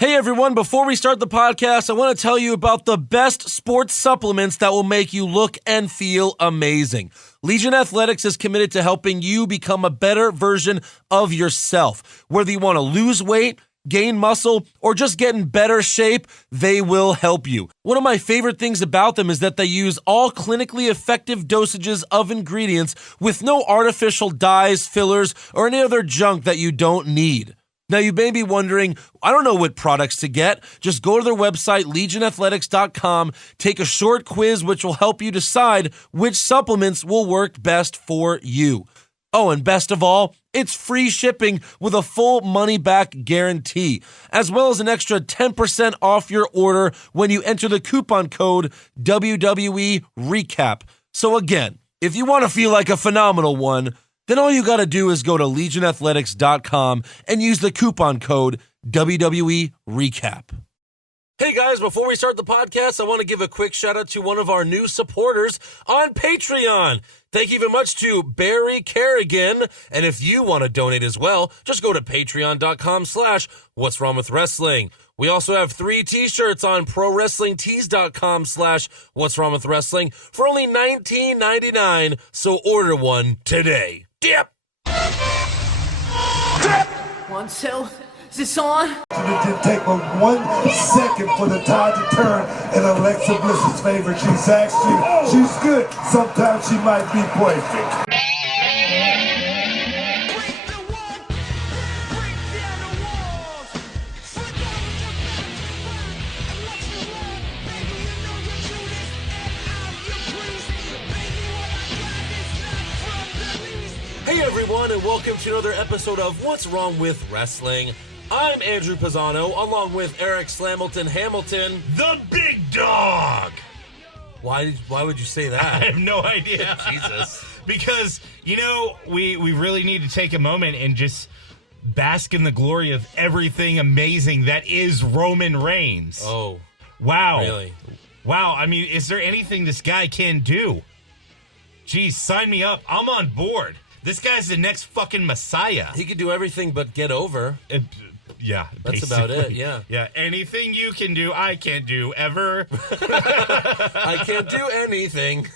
Hey everyone, before we start the podcast, I want to tell you about the best sports supplements that will make you look and feel amazing. Legion Athletics is committed to helping you become a better version of yourself. Whether you want to lose weight, gain muscle, or just get in better shape, they will help you. One of my favorite things about them is that they use all clinically effective dosages of ingredients with no artificial dyes, fillers, or any other junk that you don't need. Now, you may be wondering, I don't know what products to get. Just go to their website, legionathletics.com, take a short quiz which will help you decide which supplements will work best for you. Oh, and best of all, it's free shipping with a full money-back guarantee, as well as an extra 10% off your order when you enter the coupon code WWE RECAP. So again, if you want to feel like a phenomenal one, then all you got to do is go to legionathletics.com and use the coupon code WWE RECAP. Hey guys, before we start the podcast, I want to give a quick shout out to one of our new supporters on Patreon. Thank you very much to Barry Kerrigan. And if you want to donate as well, just go to patreon.com/What's Wrong With Wrestling. We also have 3 t-shirts on prowrestlingtees.com/What's Wrong With Wrestling for only $19.99. So order one today. Dip! Dip! 1, 2. Is this on? It didn't take but 1 second for the tide to turn in Alexa Bliss's favor. She's actually, she's good. Sometimes she might be perfect. Hey everyone, and welcome to another episode of What's Wrong With Wrestling. I'm Andrew Pisano, along with Eric Slamilton Hamilton, the big dog. Why would you say that? I have no idea. Jesus. Because, you know, we really need to take a moment and just bask in the glory of everything amazing that is Roman Reigns. Oh. Wow. Really? Wow. I mean, is there anything this guy can do? Geez, sign me up. I'm on board. This guy's the next fucking messiah. He could do everything but get over. Yeah, that's basically. about it, yeah. Yeah, anything you can do, I can't do ever. I can't do anything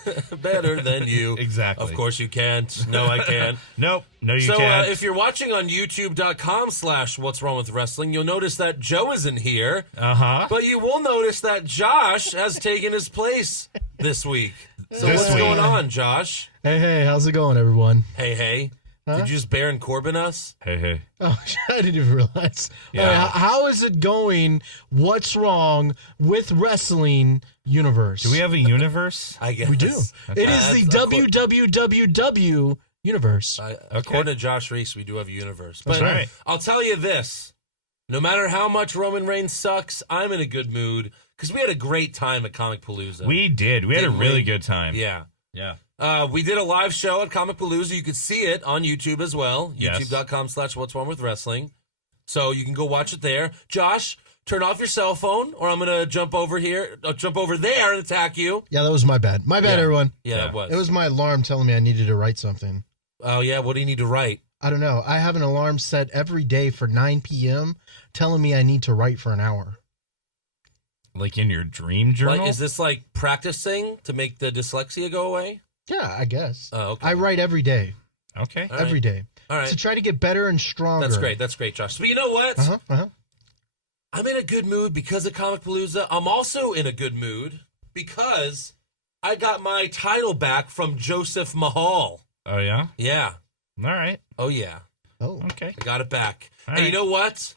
better than you. Exactly. Of course you can't. No, I can't. Nope, no you can't. So if you're watching on youtube.com/What's Wrong With Wrestling, you'll notice that Joe isn't here. Uh-huh. But you will notice that Josh has taken his place this week. So This what's week. going on, Josh? Hey, how's it going, everyone? Hey. Huh? Did you just Baron Corbin us? Hey. Oh, I didn't even realize. Yeah. How is it going? What's wrong with wrestling universe? Do we have a universe? I guess. We do. Okay. It is the WWWW universe. According to Josh Reese, we do have a universe. But That's right. I'll tell you this. No matter how much Roman Reigns sucks, I'm in a good mood because we had a great time at Comic Palooza. We did. We had a Didn't really we? good time. Yeah. Yeah. We did a live show at Comic Palooza. You could see it on YouTube as well. Yes. YouTube.com/What's Wrong With Wrestling. So you can go watch it there. Josh, turn off your cell phone or I'm going to jump over there and attack you. Yeah, that was my bad. My bad, Yeah. everyone. Yeah, it was. It was my alarm telling me I needed to write something. Oh, yeah. What do you need to write? I don't know. I have an alarm set every day for 9 p.m. telling me I need to write for an hour. Like in your dream journal? Like, is this like practicing to make the dyslexia go away? Yeah, I guess. Oh, okay. I write every day. Okay. All right. Every day. All right. To try to get better and stronger. That's great, Josh. But you know what? I'm in a good mood because of Comic Palooza. I'm also in a good mood because I got my title back from Joseph Mahal. Oh, yeah? Yeah. All right. Oh, yeah. Oh. Okay. I got it back. All and right. you know what?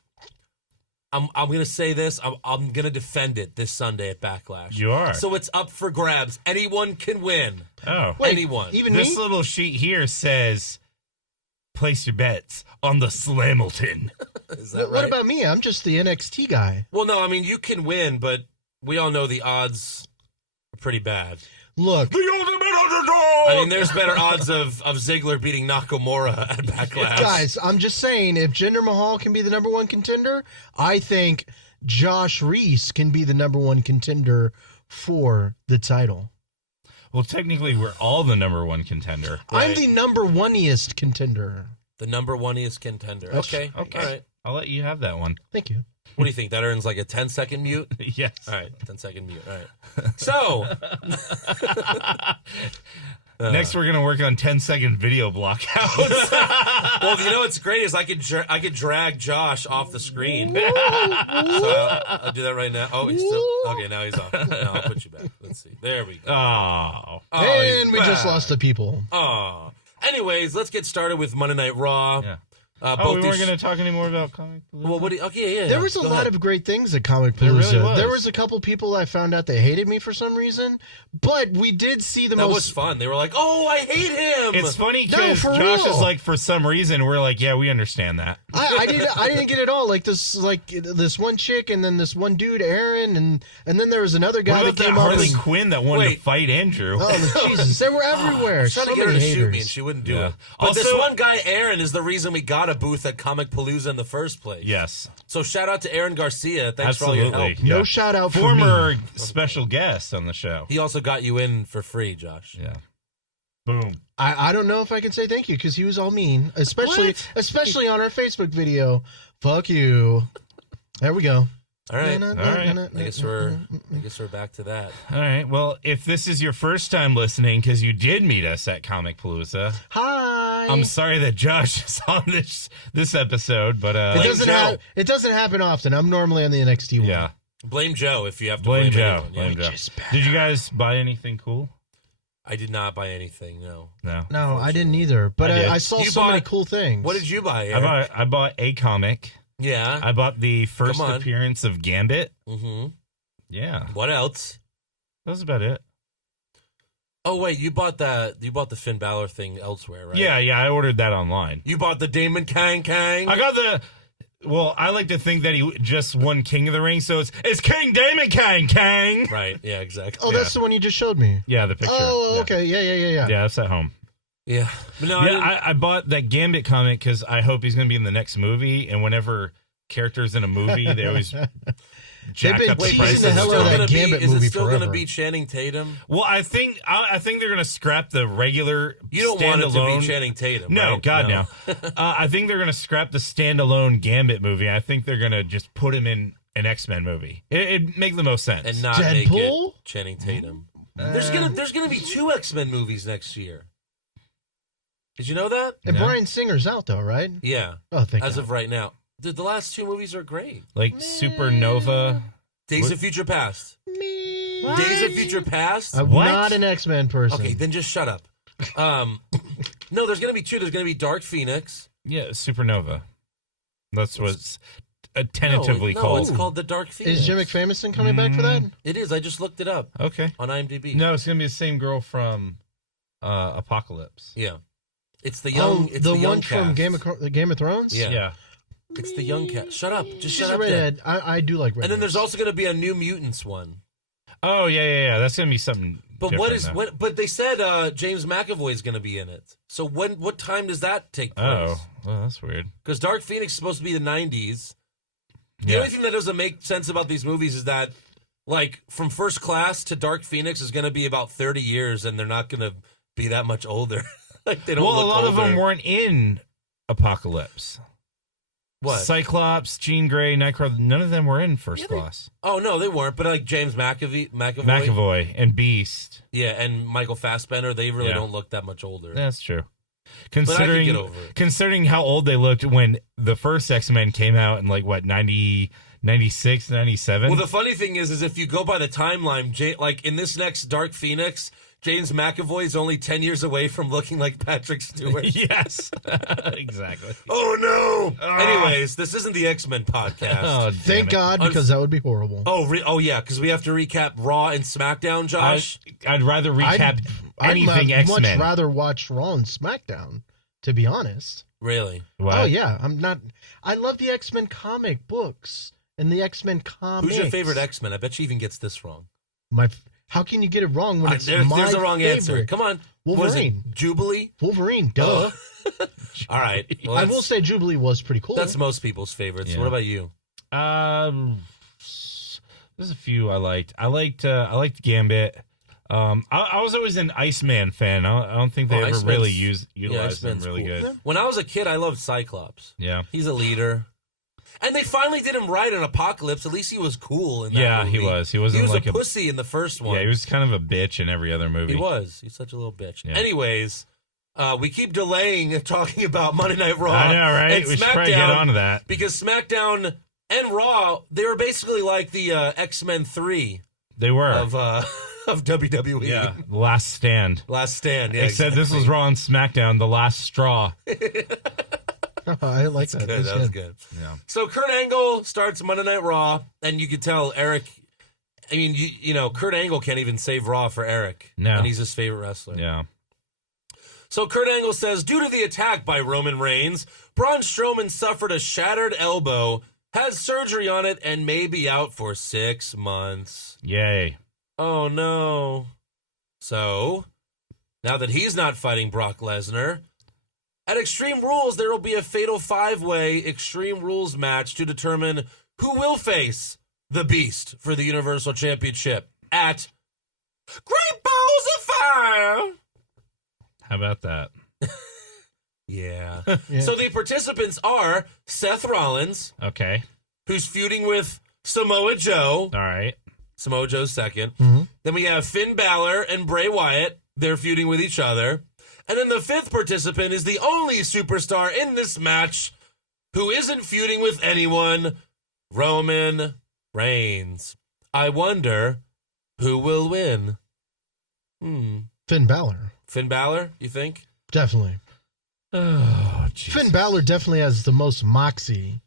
I'm going to say this. I'm going to defend it this Sunday at Backlash. You are? So it's up for grabs. Anyone can win. Oh. Wait, Anyone. Even This me? little sheet here says, place your bets on the Slamilton. Is that What right? about me? I'm just the NXT guy. Well, no, I mean, you can win, but we all know the odds are pretty bad. Look, The ultimate underdog! I mean, there's better odds of Ziggler beating Nakamura at Backlash. guys, I'm just saying, if Jinder Mahal can be the number one contender, I think Josh Reese can be the number one contender for the title. Well, technically, we're all the number one contender. Right. I'm the number oneiest contender. The number one is contender. Okay. Okay. All right. I'll let you have that one. Thank you. What do you think? That earns like a 10-second mute? Yes. All right, 10-second mute. All right. So. Next, we're going to work on 10-second video blockouts. Well, you know what's great is I could drag Josh off the screen. So I'll do that right now. Oh, he's still okay. Now he's off. No, I'll put you back. Let's see. There we go. Oh. And we just lost the people. Oh. Anyways, let's get started with Monday Night Raw. Yeah. Both we these weren't going to talk anymore about Comic Palooza? Well, what do you, okay, yeah. There was a go lot ahead. of great things at Comic There Palooza. really was. There was a couple people I found out that hated me for some reason, but we did see the That was fun. They were like, "Oh, I hate him." It's funny No, because for Josh real. is like, for some reason, we're like, yeah, we understand that. I didn't get it all. Like this one chick and then this one dude, Aaron, and then there was another guy What about that that came up. Harley And, Quinn that wanted Wait. to fight Andrew? oh Jesus, they were everywhere. I was trying So to get her many to shoot haters. me, and she wouldn't do Yeah. it. But this Also- one guy, Aaron, is the reason we got a booth at Comic Palooza in the first place. Yes. So shout out to Aaron Garcia. Thanks Absolutely. for all your help. No Yeah. shout out for Former me. special guest on the show. He also got you in for free, Josh. Yeah. Boom. I don't know if I can say thank you because he was all mean, especially on our Facebook video. Fuck you. There we go. All right. right. I guess we're back to that. All right. Well, if this is your first time listening, because you did meet us at Comic Palooza, Hi. I'm sorry that Josh is on this episode, but it doesn't happen often. I'm normally on the NXT one. yeah. Blame Joe if you have to Blame Joe. anyone. Yeah. Blame Joe. Which is bad. Did you guys buy anything cool? I did not buy anything. No. No. No, I didn't either. But I did. I saw You so many bought- cool things. What did you buy, Aaron? I bought a comic. Yeah. I bought the first Come on. appearance of Gambit. Mm-hmm. Yeah. What else? That was about it. Oh wait, you bought the Finn Balor thing elsewhere, right? Yeah, I ordered that online. You bought the Damon Kang. I got well, I like to think that he just won King of the Ring, so it's King Damon Kang. Right. Yeah. Exactly. Oh, that's the one you just showed me. Yeah, the picture. Oh, Yeah. okay. Yeah. Yeah, that's at home. Yeah. But no. Yeah, I bought that Gambit comic because I hope he's going to be in the next movie. And whenever characters in a movie, they always jack been up the teasing prices. the hell out of that Gambit Is movie it still going to forever. be Channing Tatum? Well, I think they're going to scrap the regular. You don't want it to standalone- be Channing Tatum. No, right? God, no. I think they're going to scrap the standalone Gambit movie. I think they're going to just put him in an X-Men movie. It'd make the most sense. And not make Deadpool? it Channing Tatum. There's gonna be 2 X-Men movies next year. Did you know that? And No. Bryan Singer's out though, right? Yeah. Oh, thank As God. of right now, the last 2 movies are great. Like Supernova. Days What? of Future Past. Me. Days of Future Past. I'm What? not an X-Men person. Okay, then just shut up. No, there's gonna be 2. There's gonna be Dark Phoenix. Yeah, Supernova. That's what's tentatively no, called. it's called the Dark Phoenix. Is Jim McFamerson coming back for that? It is. I just looked it up Okay. on IMDb. No, it's gonna be the same girl from Apocalypse. Yeah. It's the young. It's the the young one from cast. Game of Thrones. Yeah. It's the young cat. Shut up. Just She's shut a up. Then. redhead. I do like redheads. And then there's also going to be a New Mutants one. Oh yeah. That's gonna be something. But different, what is though. what? But they said James McAvoy is going to be in it. So what time does that take place? Oh, well, that's weird. Because Dark Phoenix is supposed to be the 90s. The Yeah. only thing that doesn't make sense about these movies is that, like, from First Class to Dark Phoenix is going to be about 30 years, and they're not going to be that much older. Like they don't. Well, a look lot of them older. weren't in Apocalypse. What? Cyclops, Jean Grey, Nightcrawler. None of them were in First Yeah, Class. Oh no, they weren't. But like James McAvoy, McAvoy and Beast. yeah, and Michael Fassbender, they really Yeah. don't look that much older. That's true. But I could Considering get over it. considering how old they looked when the first X-Men came out in like what 96, 97. Well, the funny thing is if you go by the timeline, like in this next Dark Phoenix, James McAvoy is only 10 years away from looking like Patrick Stewart. yes, exactly. Oh no! Anyways, this isn't the X-Men podcast. Oh, Thank God, because that would be horrible. Oh yeah, because we have to recap Raw and SmackDown, Josh. I'd rather recap anything I'd much X-Men. rather watch Raw and SmackDown, to be honest. Really? What? Oh yeah, I'm not. I love the X-Men comic books and the X-Men comics. Who's your favorite X-Men? I bet she even gets this wrong. How can you get it wrong when it's There's my a wrong answer. favorite? Come on. Wolverine. What is it? Jubilee? Wolverine, duh. All right. Well, I will say Jubilee was pretty cool. that's most people's favorites. Yeah. What about you? There's a few I liked. I liked Gambit. I was always an Iceman fan. I don't think they ever Iceman's- really utilized him Iceman's really cool. good. When I was a kid, I loved Cyclops. Yeah. He's a leader. And they finally did him right in Apocalypse. At least he was cool in that movie. he was. He wasn't like a pussy in the first one. Yeah, he was kind of a bitch in every other movie. He was. He's such a little bitch. Yeah. Anyways, we keep delaying talking about Monday Night Raw. I know, right? And We should probably get onto that. Because SmackDown and Raw, they were basically like the X-Men 3 They were. of WWE. Yeah, Last Stand. Last Stand, yeah. Except this was Raw and SmackDown, the last straw. I like that. Good. That was good. Yeah. So Kurt Angle starts Monday Night Raw, and you could tell Eric. I mean, you know, Kurt Angle can't even save Raw for Eric. No. And he's his favorite wrestler. Yeah. So Kurt Angle says, due to the attack by Roman Reigns, Braun Strowman suffered a shattered elbow, has surgery on it, and may be out for 6 months. Yay. Oh, no. So, now that he's not fighting Brock Lesnar, at Extreme Rules, there will be a fatal 5-way Extreme Rules match to determine who will face the Beast for the Universal Championship at Great Balls of Fire. How about that? Yeah. So the participants are Seth Rollins, Okay. who's feuding with Samoa Joe. All right. Samoa Joe's second. Mm-hmm. Then we have Finn Balor and Bray Wyatt. They're feuding with each other. And then the fifth participant is the only superstar in this match who isn't feuding with anyone, Roman Reigns. I wonder who will win. Finn Balor. Finn Balor, you think? Definitely. Oh, Jesus. Finn Balor definitely has the most moxie.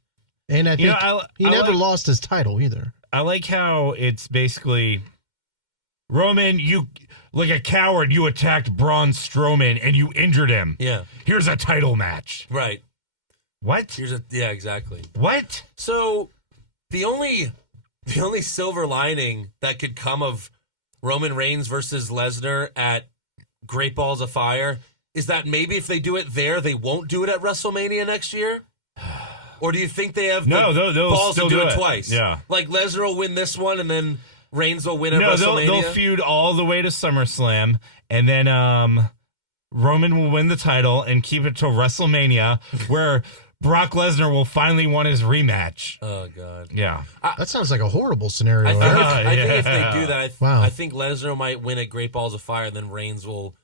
And I think he never lost his title either. I like how it's basically, Roman, you, like a coward, you attacked Braun Strowman and you injured him. Yeah. Here's a title match. Right. What? Yeah, exactly. What? So the only silver lining that could come of Roman Reigns versus Lesnar at Great Balls of Fire is that maybe if they do it there, they won't do it at WrestleMania next year? Or do you think they have No, the they'll balls still to do do it it. twice? Yeah. Like Lesnar will win this one and then Reigns will win at No, WrestleMania? they'll feud all the way to SummerSlam, and then Roman will win the title and keep it till WrestleMania, where Brock Lesnar will finally want his rematch. Oh, God. Yeah. That sounds like a horrible scenario. I think if they do that, Wow. I think Lesnar might win at Great Balls of Fire and then Reigns will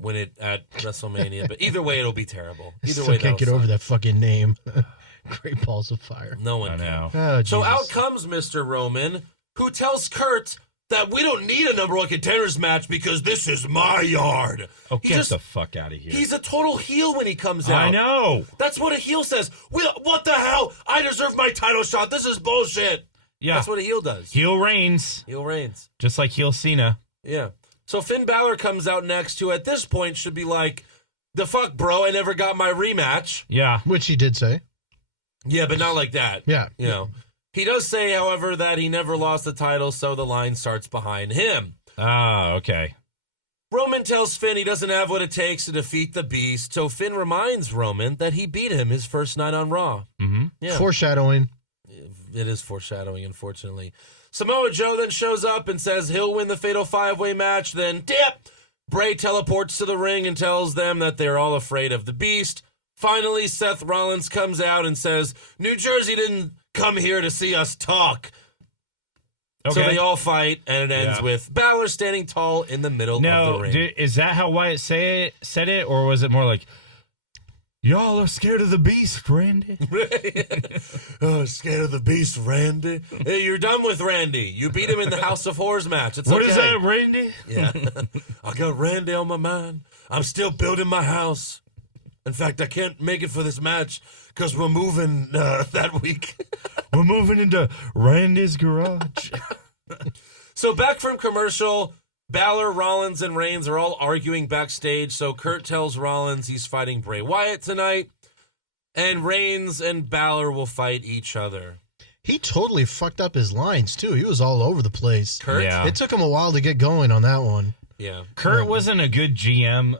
win it at WrestleMania. But either way, it'll be terrible. Either Still way, can't get that'll over suck. that fucking name. Great Balls of Fire. No one I can. know. Oh, So Jesus. out comes Mr. Roman, who tells Kurt that we don't need a number one contenders match because this is my yard. Oh, He get just- the fuck out of here. He's a total heel when he comes out. I know. That's what a heel says. What the hell? I deserve my title shot. This is bullshit. Yeah. That's what a heel does. Heel Reigns, Heel Reigns. just like heel Cena. Yeah. So Finn Balor comes out next, who at this point should be like, the fuck, bro, I never got my rematch. Yeah. Which he did say. Yeah, but not like that. Yeah. You know. He does say, however, that he never lost the title, so the line starts behind him. Ah, okay. Roman tells Finn he doesn't have what it takes to defeat the Beast, so Finn reminds Roman that he beat him his first night on Raw. Mm-hmm. Yeah. Foreshadowing. It is foreshadowing, unfortunately. Samoa Joe then shows up and says he'll win the Fatal 5-Way match. Then, dip! Bray teleports to the ring and tells them that they're all afraid of the Beast. Finally, Seth Rollins comes out and says, New Jersey didn't come here to see us talk. Okay. So they all fight, and it ends Yeah. with Balor standing tall in the middle of the No, ring. is that how Wyatt said it, or was it more like, y'all are scared of the Beast, Randy? Oh, scared of the Beast, Randy. Hey, you're done with Randy. You beat him in the House of Horrors match. It's What okay. is that, Randy? Yeah. I got Randy on my mind. I'm still building my house. In fact, I can't make it for this match because we're moving that week. We're moving into Randy's garage. So back from commercial, Balor, Rollins, and Reigns are all arguing backstage. So Kurt tells Rollins he's fighting Bray Wyatt tonight. And Reigns and Balor will fight each other. He totally fucked up his lines, too. He was all over the place. Kurt? Yeah. It took him a while to get going on that one. Yeah. Kurt wasn't a good GM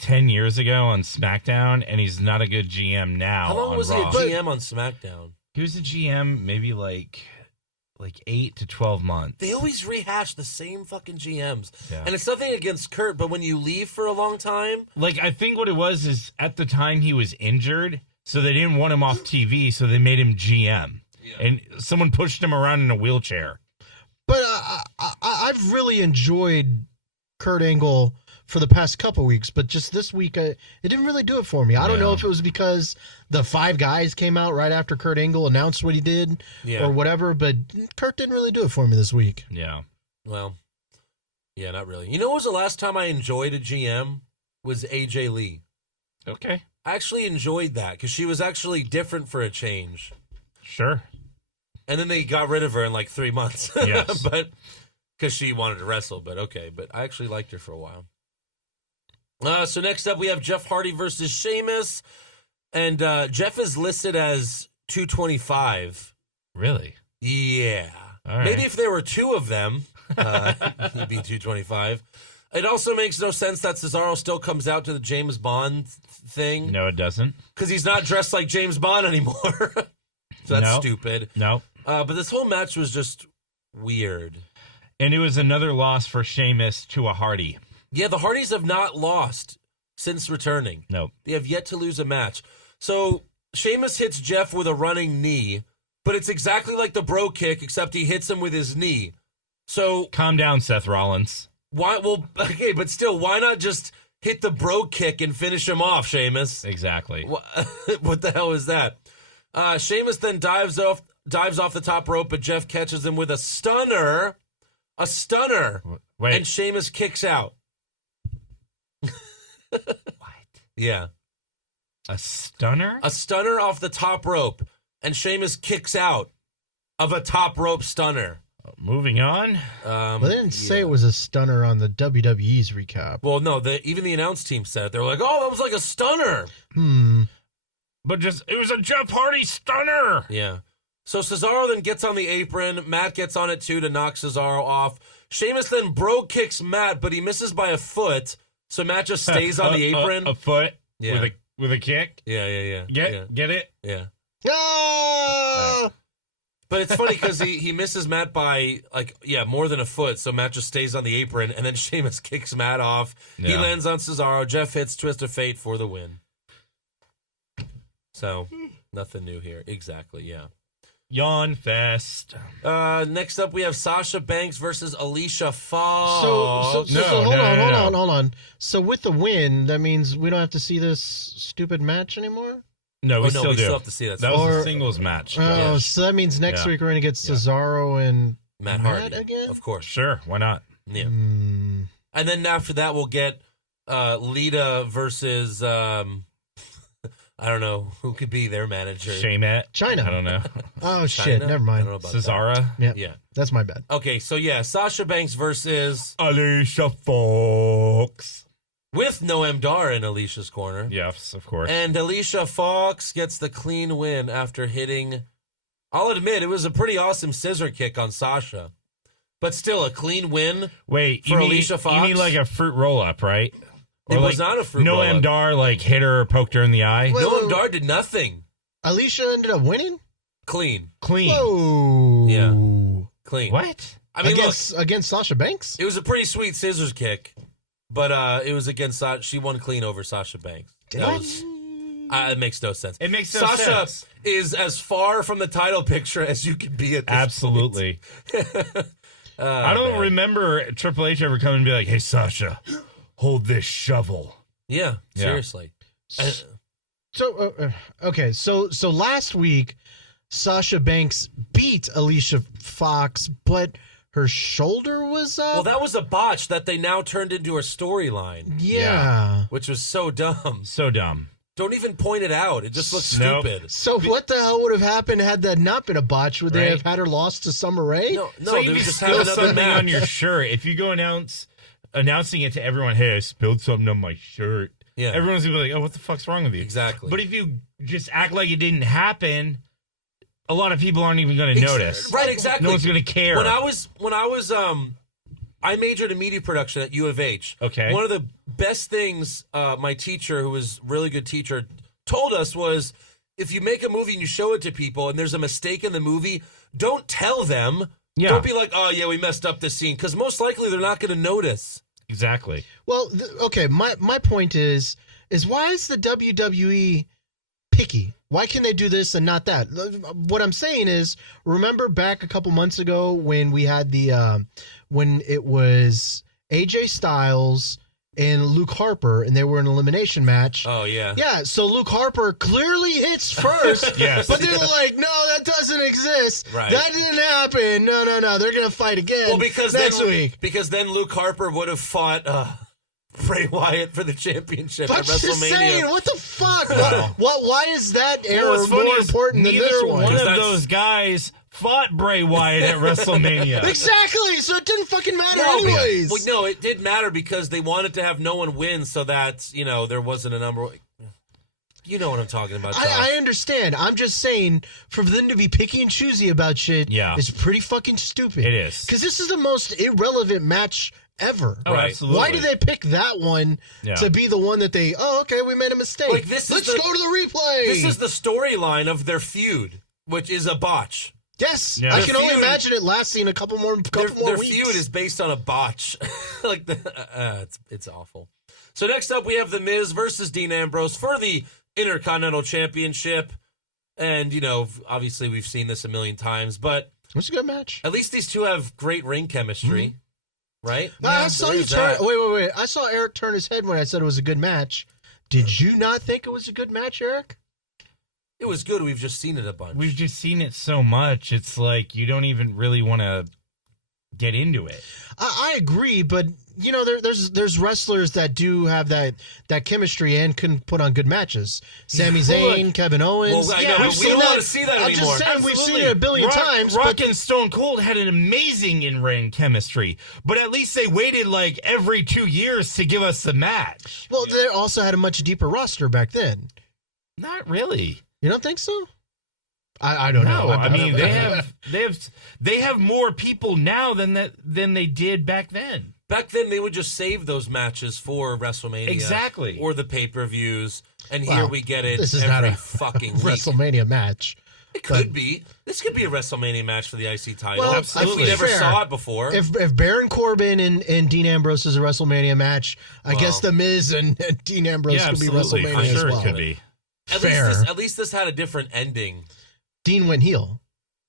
10 years ago on SmackDown, and he's not a good GM now How long on was he Raw. a GM on SmackDown? He was a GM maybe like 8 to 12 months. They always rehash the same fucking GMs. Yeah. And it's nothing against Kurt, but when you leave for a long time, Like, I think what it was is at the time he was injured, so they didn't want him off TV, so they made him GM. and someone pushed him around in a wheelchair. But I've really enjoyed Kurt Angle for the past couple weeks, but just this week, it didn't really do it for me. I don't know if it was because the Five Guys came out right after Kurt Angle announced what he did or whatever, but Kurt didn't really do it for me this week. Yeah. Well, yeah, not really. You know what was the last time I enjoyed a GM? Was AJ Lee. Okay. I actually enjoyed that because she was actually different for a change. Sure. And then they got rid of her in like 3 months. Yes. But because she wanted to wrestle, but okay. But I actually liked her for a while. So next up, we have Jeff Hardy versus Sheamus. And Jeff is listed as 225. Really? Yeah. All right. Maybe if there were two of them, he'd be 225. It also makes no sense that Cesaro still comes out to the James Bond thing. No, it doesn't. Because he's not dressed like James Bond anymore. So that's stupid. No. But this whole match was just weird. And it was another loss for Sheamus to a Hardy. Yeah, the Hardys have not lost since returning. No. They have yet to lose a match. So Sheamus hits Jeff with a running knee, but it's exactly like the bro kick, except he hits him with his knee. So calm down, Seth Rollins. Why? Well, okay, but still, why not just hit the bro kick and finish him off, Sheamus? Exactly. What the hell is that? Sheamus then dives off the top rope, but Jeff catches him with a stunner. A stunner. Wait. And Sheamus kicks out. What? Yeah. A stunner? A stunner off the top rope, and Sheamus kicks out of a top rope stunner. Moving on. Well, they didn't say it was a stunner on the WWE's recap. Well, no, even the announce team said it. They were like, oh, that was like a stunner. But it was a Jeff Hardy stunner. Yeah. So Cesaro then gets on the apron. Matt gets on it too to knock Cesaro off. Sheamus then bro kicks Matt, but he misses by a foot. So Matt just stays on the apron. A foot? Yeah. With a kick? Yeah. Get it? Yeah. Ah! But it's funny because he misses Matt by, more than a foot. So Matt just stays on the apron, and then Sheamus kicks Matt off. Yeah. He lands on Cesaro. Jeff hits Twist of Fate for the win. So, nothing new here. Exactly, yeah. Yawn fest. Next up, we have Sasha Banks versus Alicia Fox. Hold on. So with the win, that means we don't have to see this stupid match anymore? No, we still have to see that. That was a singles match. Oh, so that means next week we're going to get Cesaro and Matt Hardy again? Of course. Sure, why not? Yeah. And then after that, we'll get Lita versus... I don't know who could be their manager. Chyna. China. I don't know. Oh, shit. Never mind. I don't know about Cesaro. Yeah. That's my bad. Okay, so Sasha Banks versus Alicia Fox. With Noam Dar in Alicia's corner. Yes, of course. And Alicia Fox gets the clean win after hitting, I'll admit, it was a pretty awesome scissor kick on Sasha. But still, a clean win for Alicia Fox. You mean like a fruit roll-up, right? It was not a fruit roll-up. Noam Dar hit her or poked her in the eye? Noam Dar did nothing. Alicia ended up winning? Clean. Whoa. Yeah. Clean. What? I mean, against Sasha Banks? It was a pretty sweet scissors kick, but it was against Sasha. She won clean over Sasha Banks. It makes no sense. It makes no sense. Sasha is as far from the title picture as you can be at this Absolutely. I don't remember Triple H ever coming and be like, hey, Sasha, hold this shovel. Yeah, seriously. So last week, Sasha Banks beat Alicia Fox, but her shoulder was up. Well, that was a botch that they now turned into a storyline. Yeah. Which was so dumb. So dumb. Don't even point it out. It just looks stupid. So what the hell would have happened had that not been a botch? Would they have had her lost to Summer Rae? No, so they would just have another match on your shirt. If you go announcing it to everyone, hey, I spilled something on my shirt. Yeah. Everyone's going to be like, oh, what the fuck's wrong with you? Exactly. But if you just act like it didn't happen, a lot of people aren't even going to notice. Right, exactly. No one's going to care. When I was I majored in media production at U of H. Okay. One of the best things my teacher, who was a really good teacher, told us was, if you make a movie and you show it to people and there's a mistake in the movie, don't tell them. Yeah. Don't be like, oh, yeah, we messed up this scene, because most likely they're not going to notice. Exactly. Well, my point is why is the WWE picky Why can they do this and not that? What I'm saying is, remember back a couple months ago when we had when it was AJ Styles and Luke Harper, and they were in an elimination match. Oh, yeah. Yeah, so Luke Harper clearly hits first, Yes. but they're like, no, that doesn't exist. Right. That didn't happen. No. They're going to fight again next week. Because then Luke Harper would have fought Bray Wyatt for the championship at That's just WrestleMania. saying, what the fuck? Wow. Why is that Well, error what's funny more is important than neither this one? one of That's- those guys fought Bray Wyatt at WrestleMania. Exactly, so it didn't fucking matter No, anyways. Well, no, it did matter because they wanted to have no one win so that, there wasn't a number. You know what I'm talking about, Josh. I understand. I'm just saying, for them to be picky and choosy about shit is pretty fucking stupid. It is. Because this is the most irrelevant match ever. Oh, absolutely. Why did they pick that one to be the one that they, we made a mistake. Like, Let's go to the replay. This is the storyline of their feud, which is a botch. Yes, Yeah. I Their can only feud- imagine it lasting a couple more Their weeks. feud is based on a botch. It's awful. So next up, we have The Miz versus Dean Ambrose for the Intercontinental Championship. And, obviously we've seen this a million times, but It was a good match. at least these two have great ring chemistry, right? I saw there you is turn. that. Wait. I saw Eric turn his head when I said it was a good match. Did you not think it was a good match, Eric? It was good. We've just seen it a bunch. We've just seen it so much. It's like you don't even really want to get into it. I agree, but there's wrestlers that do have that chemistry and can put on good matches. Sami Zayn, Kevin Owens. Well, I know, but we don't want to see that I'm anymore. just saying we've seen it a billion times. Rock but and Stone Cold had an amazing in-ring chemistry, but at least they waited like every 2 years to give us the match. well, they also had a much deeper roster back then. Not really. You don't think so? I don't know. No, I mean they have more people now than they did back then. Back then, they would just save those matches for WrestleMania. Exactly. Or the pay-per-views. And Well, here we get it this is every not a fucking week. WrestleMania match. It could be. This could be a WrestleMania match for the IC title. Well, Absolutely. If we never fair. saw it before. If Baron Corbin and Dean Ambrose is a WrestleMania match, I guess The Miz and Dean Ambrose could be absolutely. WrestleMania For sure as well. it could be. At least this had a different ending. Dean went heel.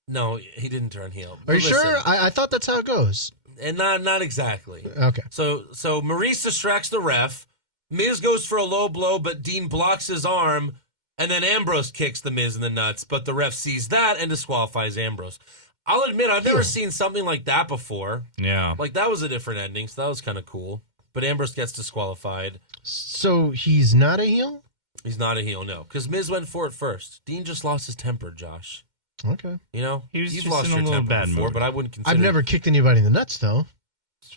No, he didn't turn heel. Are you But sure? listen, I thought that's how it goes. And not exactly. Okay. So Maurice distracts the ref. Miz goes for a low blow, but Dean blocks his arm, and then Ambrose kicks the Miz in the nuts, but the ref sees that and disqualifies Ambrose. I'll admit, I've never seen something like that before. Yeah. Like, that was a different ending, so that was kind of cool. But Ambrose gets disqualified. So he's not a heel? He's not a heel, no. Because Miz went for it first. Dean just lost his temper, Josh. Okay. You know? He was You've just lost in a your little temper bad before, mood. but I wouldn't consider I've never kicked anybody in the nuts, though.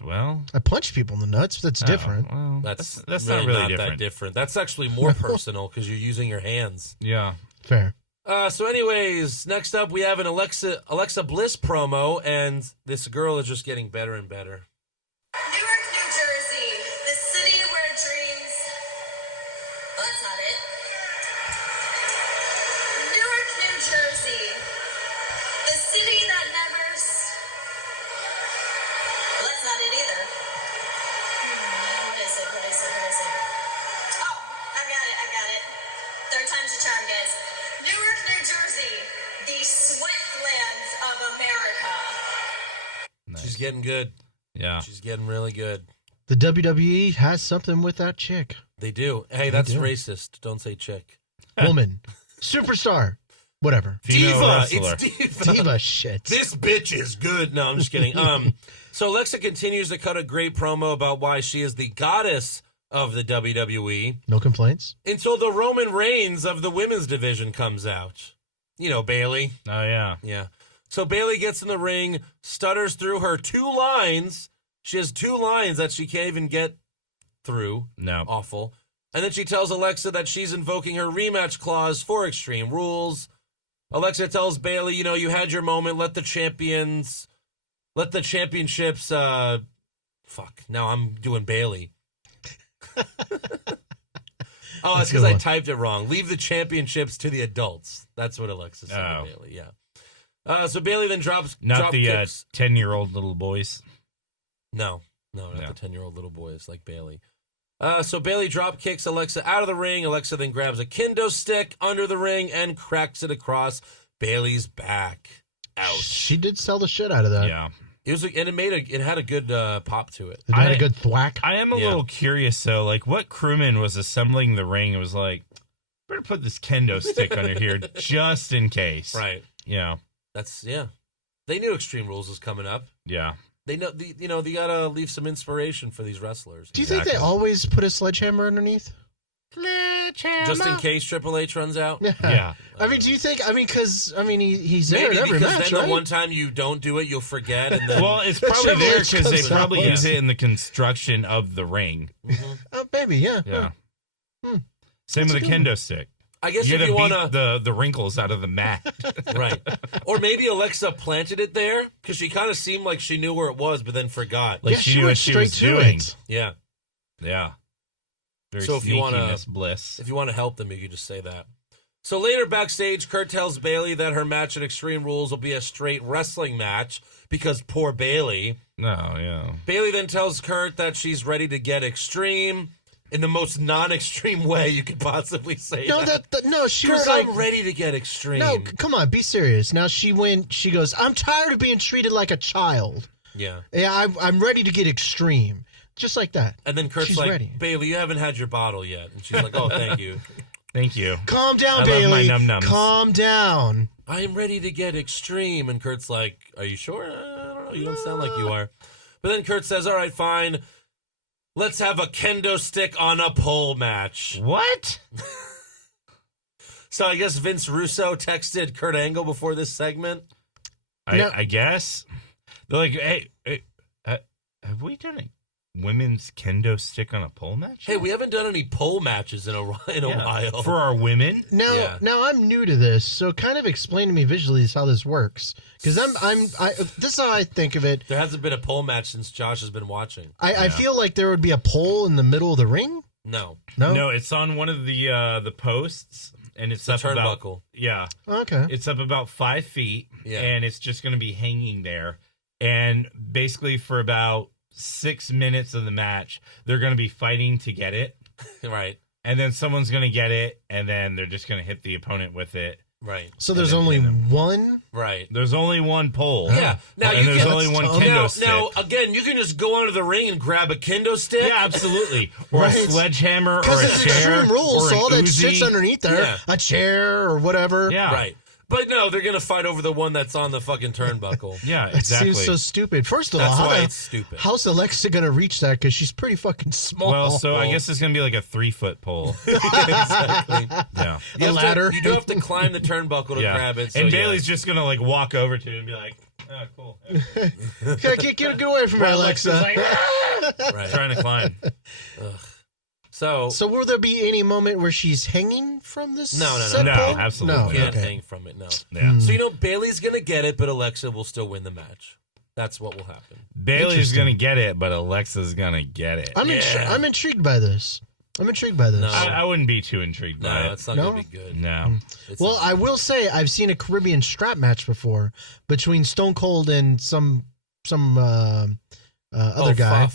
Well, I punch people in the nuts. That's different. Well, That's not really different. that different. That's actually more personal because you're using your hands. Yeah. Fair. So anyways, next up we have an Alexa Bliss promo, and this girl is just getting better and better. Newark, New Jersey, the city where dreams... Well, that's not it. Newark, New Jersey, the city that never... Well, that's not it either. What is it? Oh, I got it. Third time's a charm, guys. Newark, New Jersey, the sweatlands of America. Nice. She's getting good. Yeah. She's getting really good. The WWE has something with that chick. They do. Hey, that's do. racist. Don't say chick. Woman. Superstar. Whatever. Female Diva. wrestler. It's Diva. Diva shit. This bitch is good. No, I'm just kidding. So Alexa continues to cut a great promo about why she is the goddess of the WWE No complaints? until the Roman Reigns of the women's division comes out. You know, Bailey. Oh, yeah. Yeah. So Bailey gets in the ring, stutters through her 2 lines. She has 2 lines that she can't even get through. No. Awful. And then she tells Alexa that she's invoking her rematch clause for Extreme Rules. Alexa tells Bailey, you know, you had your moment. Let the championships, fuck, now I'm doing Bailey. Oh, that's because I typed it wrong. Leave the championships to the adults. That's what Alexa said to Bailey, yeah. So Bailey then drop Not the kicks. 10-year-old little boys. No, not No. the 10-year-old little boys like Bailey. So Bailey drop kicks Alexa out of the ring. Alexa then grabs a kendo stick under the ring and cracks it across Bailey's back. Ouch. She did sell the shit out of that. Yeah. It was, and it had a good pop to it. It had a good thwack. I am a little curious, though. Like, what crewman was assembling the ring and was like, better put this kendo stick under here just in case. Right. Yeah. They knew Extreme Rules was coming up. Yeah. They know, they gotta leave some inspiration for these wrestlers. Do you think they always put a sledgehammer underneath? Just in case Triple H runs out? Yeah. I mean, do you think, because he's there Maybe at every because match, then right? the one time you don't do it, you'll forget. And then, Well, it's probably Triple there H because they comes probably out. use it in the construction of the ring. Maybe, yeah. Yeah. Hmm. Same That's with a the good kendo stick. I guess You if gotta you beat want to... the wrinkles out of the mat. Right. Or maybe Alexa planted it there because she kind of seemed like she knew where it was, but then forgot. Like Yeah, she she knew went what she straight was to doing. it. Yeah. Yeah. Very So if you wanna- sneakiness bliss. If you want to help them, you can just say that. So later backstage, Kurt tells Bailey that her match at Extreme Rules will be a straight wrestling match because poor Bailey. No, yeah. Bailey then tells Kurt that she's ready to get extreme in the most non-extreme way you could possibly say. No, no, she Kurt, was like, I'm ready to get extreme. no, come on, be serious. Now she goes, I'm tired of being treated like a child. Yeah. Yeah, I'm ready to get extreme. Just like that. And then Kurt's She's like, ready. Bailey, you haven't had your bottle yet. And she's like, oh, thank you. Thank you. Calm down, I love Bailey. my num-nums. Calm down. I am ready to get extreme. And Kurt's like, are you sure? I don't know. You don't sound like you are. But then Kurt says, all right, fine. Let's have a kendo stick on a pole match. What? So I guess Vince Russo texted Kurt Angle before this segment. I guess. They're like, hey, have we done a women's kendo stick on a pole match? Hey, we haven't done any pole matches in a while. For our women? Now I'm new to this, so kind of explain to me visually how this works. Because this is how I think of it. There hasn't been a pole match since Josh has been watching. I feel like there would be a pole in the middle of the ring. No. No, it's on one of the posts, and it's The up about turnbuckle. yeah, Okay. it's up about 5 feet, Yeah. and it's just going to be hanging there. And basically, for about 6 minutes of the match, they're going to be fighting to get it, Right. and then someone's going to get it, and then they're just going to hit the opponent with it. Right. So there's then only pin them. one. Right. There's only one pole. Yeah. Now and you there's can, only one Now- kendo stick. Now, again, you can just go under the ring and grab a kendo stick. Yeah, absolutely. Or Right. a sledgehammer, or Because a it's chair, Extreme Rules, or so an all that Uzi. shit's underneath there. Yeah. A chair or whatever. Yeah, Right. But no, they're going to fight over the one that's on the fucking turnbuckle. Yeah, It exactly. seems so stupid. First of That's all, why it's stupid. how's Alexa going to reach that? Because she's pretty fucking small. Well, so I guess it's gonna be like a 3-foot pole. Exactly. Yeah, You have ladder. you do have to climb the turnbuckle to yeah. grab it. So And yeah. Bailey's just gonna like walk over to it and be like, "Oh, cool." Get away from her, Alexa. Alexa's like, Right. trying to climb. So So will there be any moment where she's hanging from this? No, set No, pole? absolutely No, you can't okay. hang from it. No. Yeah, So you know Bailey's going to get it, but Alexa will still win the match. That's what will happen. Bailey's Interesting. gonna get it, but Alexa's gonna get it. I'm intrigued by this. I'm intrigued by this. No. I wouldn't be too intrigued No, by it. it's not No? going to be good. No, It's Well, not. I will say I've seen a Caribbean strap match before between Stone Cold and some other guy.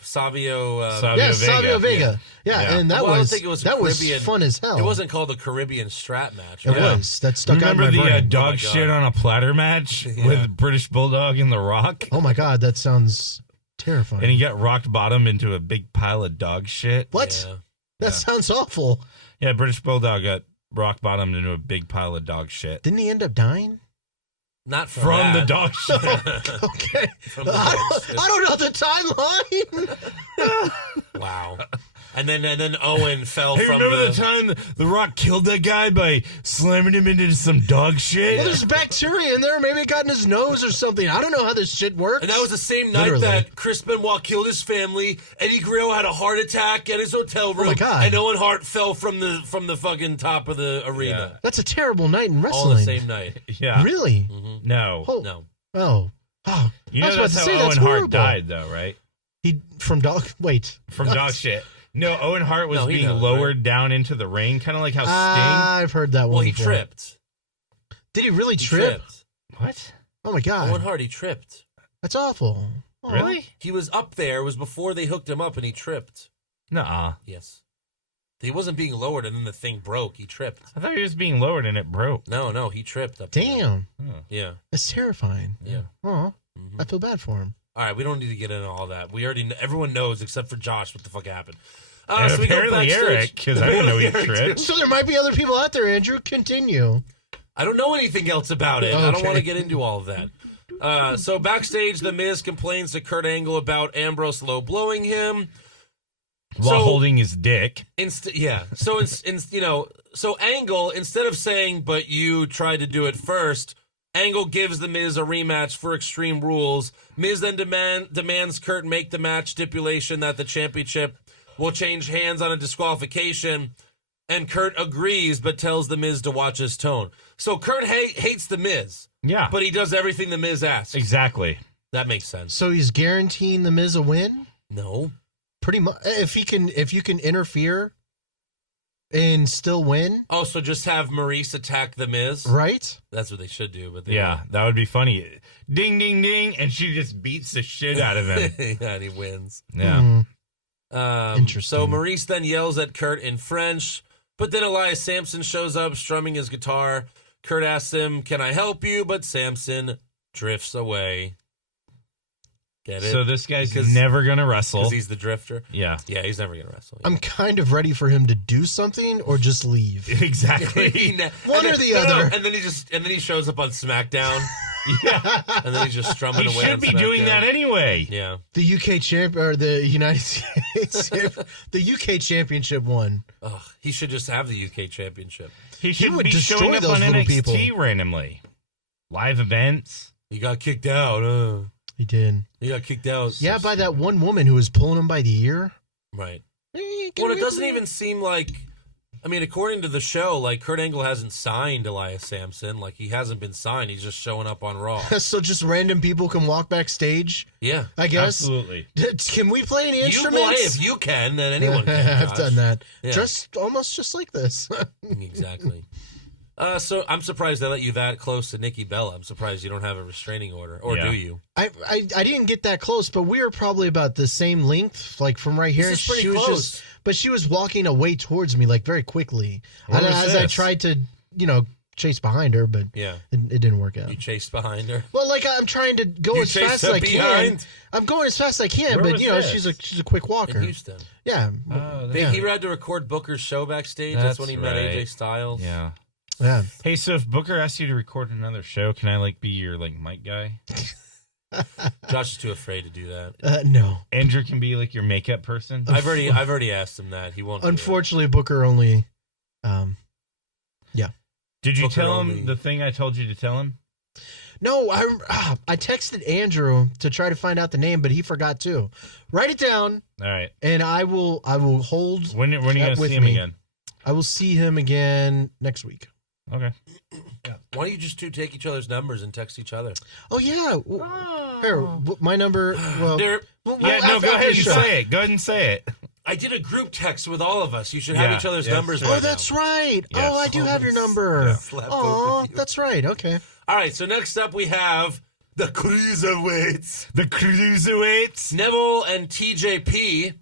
Savio. Yes, Vega. Savio Vega. Yeah, Yeah. and that Well, I don't was think it was that Caribbean. was fun as hell. It wasn't called the Caribbean strap match. It Right? was. That stuck out in Remember my the brain. dog my shit God. on a platter match Yeah. with British Bulldog and The Rock? Oh my god, that sounds terrifying. And he got rocked bottom into a big pile of dog shit. What? Yeah. That sounds awful. Yeah, British Bulldog got rock bottomed into a big pile of dog shit. Didn't he end up dying? Not from, From the that. dog shit. Okay. From the dog shit. I don't know the timeline. Wow. And then Owen fell Hey, from remember the time The Rock killed that guy by slamming him into some dog shit? Well, there's bacteria in there. Maybe it got in his nose or something. I don't know how this shit works. And that was the same night Literally. that Chris Benoit killed his family. Eddie Guerrero had a heart attack at his hotel room. my God. And Owen Hart fell from the fucking top of the arena. That's a terrible night in All wrestling. the same night. Yeah. Really? No. Oh. No. Oh. Oh. You I know was about that's to how say, Owen that's Hart horrible. died, though, right? He from dog. Wait. From dog shit. No, Owen Hart was No, he being knows, lowered right? down into the ring, kind of like how Sting. I've heard that one. Well, he before. tripped. Did he really He trip? tripped. What? Oh my god. Owen Hart, he tripped. That's awful. Oh. Really? He was up there. It was before they hooked him up, and he tripped. Nuh-uh. Yes. He wasn't being lowered, and then the thing broke. He tripped. I thought he was being lowered and it broke. No, he tripped up there. Damn. Yeah. That's terrifying. Yeah. Oh, I feel bad for him. All right, we don't need to get into all that. Everyone knows except for Josh what the fuck happened. And So we go apparently backstage. Eric, because I didn't know he Eric, tripped. So there might be other people out there, Andrew. Continue. I don't know anything else about it. I don't Okay. want to get into all of that. So backstage, The Miz complains to Kurt Angle about Ambrose low blowing him While holding his dick. So Angle, instead of saying, "But you tried to do it first," Angle gives The Miz a rematch for Extreme Rules. Miz then demands Kurt make the match stipulation that the championship will change hands on a disqualification, and Kurt agrees but tells The Miz to watch his tone. So Kurt hates The Miz. Yeah. But he does everything The Miz asks. Exactly. That makes sense. So he's guaranteeing the Miz a win. No. Pretty much. If you can interfere and still win, Oh, so just have Maurice attack The Miz? right? That's what they should do. But Yeah, that would be funny. Ding, ding, ding. And she just beats the shit out of him. yeah, and he wins. Yeah. Interesting. So Maurice then yells at Kurt in French, but then Elias Sampson shows up strumming his guitar. Kurt asks him, "Can I help you?" But Sampson drifts away. Get it? So this guy's Because- never going to wrestle. Because he's the drifter. Yeah. Yeah, he's never going to wrestle. I'm kind of ready for him to do something or just leave. Exactly. One or the other. And then he shows up on SmackDown. Yeah. And then he's just strumming He away. should on be doing SmackDown. that anyway. Yeah. The UK champ or the United States, the UK championship won. Ugh, he should just have the UK championship. He should would be destroy showing up those on little NXT people. randomly. Live events. He got kicked out. He did. He got kicked out. Yeah, by that one woman who was pulling him by the ear. Right. Hey, Well, it doesn't even seem like. I mean, according to the show, like Kurt Angle hasn't signed Elias Sampson. Like he hasn't been signed. He's just showing up on Raw. So just random people can walk backstage. Yeah. I guess. Absolutely. Can we play any Well, instruments? hey, if you can, then anyone can. I've Josh. done that. Yeah. Just almost just like this. Exactly. So I'm surprised they let you that close to Nikki Bella. I'm surprised you don't have a restraining order, or Yeah. do you? I didn't get that close, but we were probably about the same length, like from right here. This is pretty she was close. but she was walking away towards me, like very quickly, Where was as I this? tried to, chase behind her, but Yeah. it didn't work out. You chased behind her. Well, like I'm trying to go You as chased fast as her I can. behind? I'm going as fast as I can, Where but was she's this? she's a quick walker. In Houston. Yeah, Oh, He Yeah. had to record Booker's show backstage. That's when he met That's AJ right. Styles. Yeah. yeah. Hey, so if Booker asks you to record another show, can I be your mic guy? Josh is too afraid to do that. No, Andrew can be your makeup person. I've already asked him that. He won't. do it. unfortunately, Booker only. Did you Booker tell only. him the thing I told you to tell him? No, I texted Andrew to try to find out the name, but he forgot to. Write it down, All right. and I will hold. When are you going to with see him me. again? I will see him again next week. Okay. Why don't you just two take each other's numbers and text each other? Oh yeah. Here, my number. Well, There, Yeah, no, go ahead and sure. say it. Go ahead and say it. I did a group text with all of us. You should have Yeah, each other's yes. numbers. Oh, right that's now. right. Yes. Oh, I do have your Yeah. number. Slap both Oh, of you. that's right. Okay. All right. So next up we have the cruiserweights. The cruiserweights. Neville and TJP.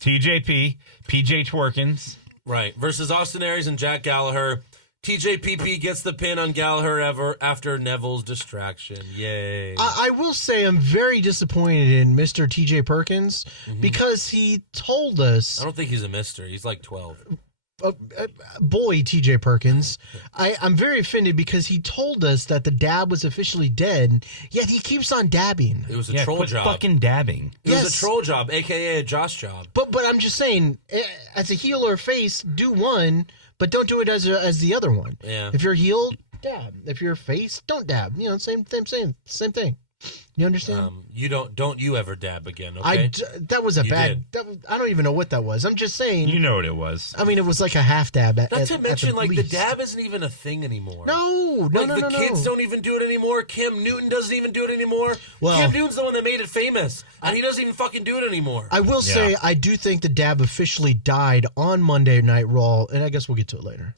TJP, PJ Twerkins. Right. Versus Austin Aries and Jack Gallagher. TJPP gets the pin on Gallagher after Neville's distraction. Yay. I will say I'm very disappointed in Mr. TJ Perkins because he told us, I don't think he's a mister. He's like 12. boy, TJ Perkins, I'm very offended because he told us that the dab was officially dead, yet he keeps on dabbing. It was a Yeah, troll quit job. fucking dabbing. It was Yes. a troll job, a.k.a. a Josh job. But I'm just saying, as a heel or a face, do one, but don't do it as the other one. Yeah. If you're heel, dab. If you're a face, don't dab. Same thing. You understand? You don't you ever dab again, okay? That was a You bad. I don't even know what that was. I'm just saying. You know what it was. I mean, it was like a half dab. Not to mention, the least. dab isn't even a thing anymore. No, The kids don't even do it anymore. Kim Newton doesn't even do it anymore. Well- Kim Newton's the one that made it famous, and he doesn't even fucking do it anymore. I will say, I do think the dab officially died on Monday Night Raw, and I guess we'll get to it later.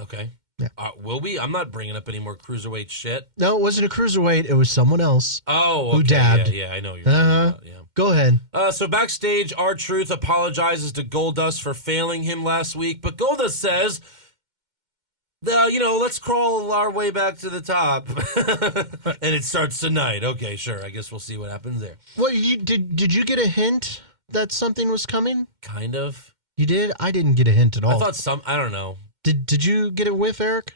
Okay. Yeah. Will we? I'm not bringing up any more cruiserweight shit. No, it wasn't a cruiserweight. It was someone else. Oh, Who okay. dabbed. Yeah, I know what you're talking about. Yeah. Go ahead. So backstage, R-Truth apologizes to Goldust for failing him last week, but Goldust says, let's crawl our way back to the top. And it starts tonight. Okay, sure. I guess we'll see what happens there. Well, did you get a hint that something was coming? Kind of. You did? I didn't get a hint at all. I thought I don't know. Did you get a whiff, Eric?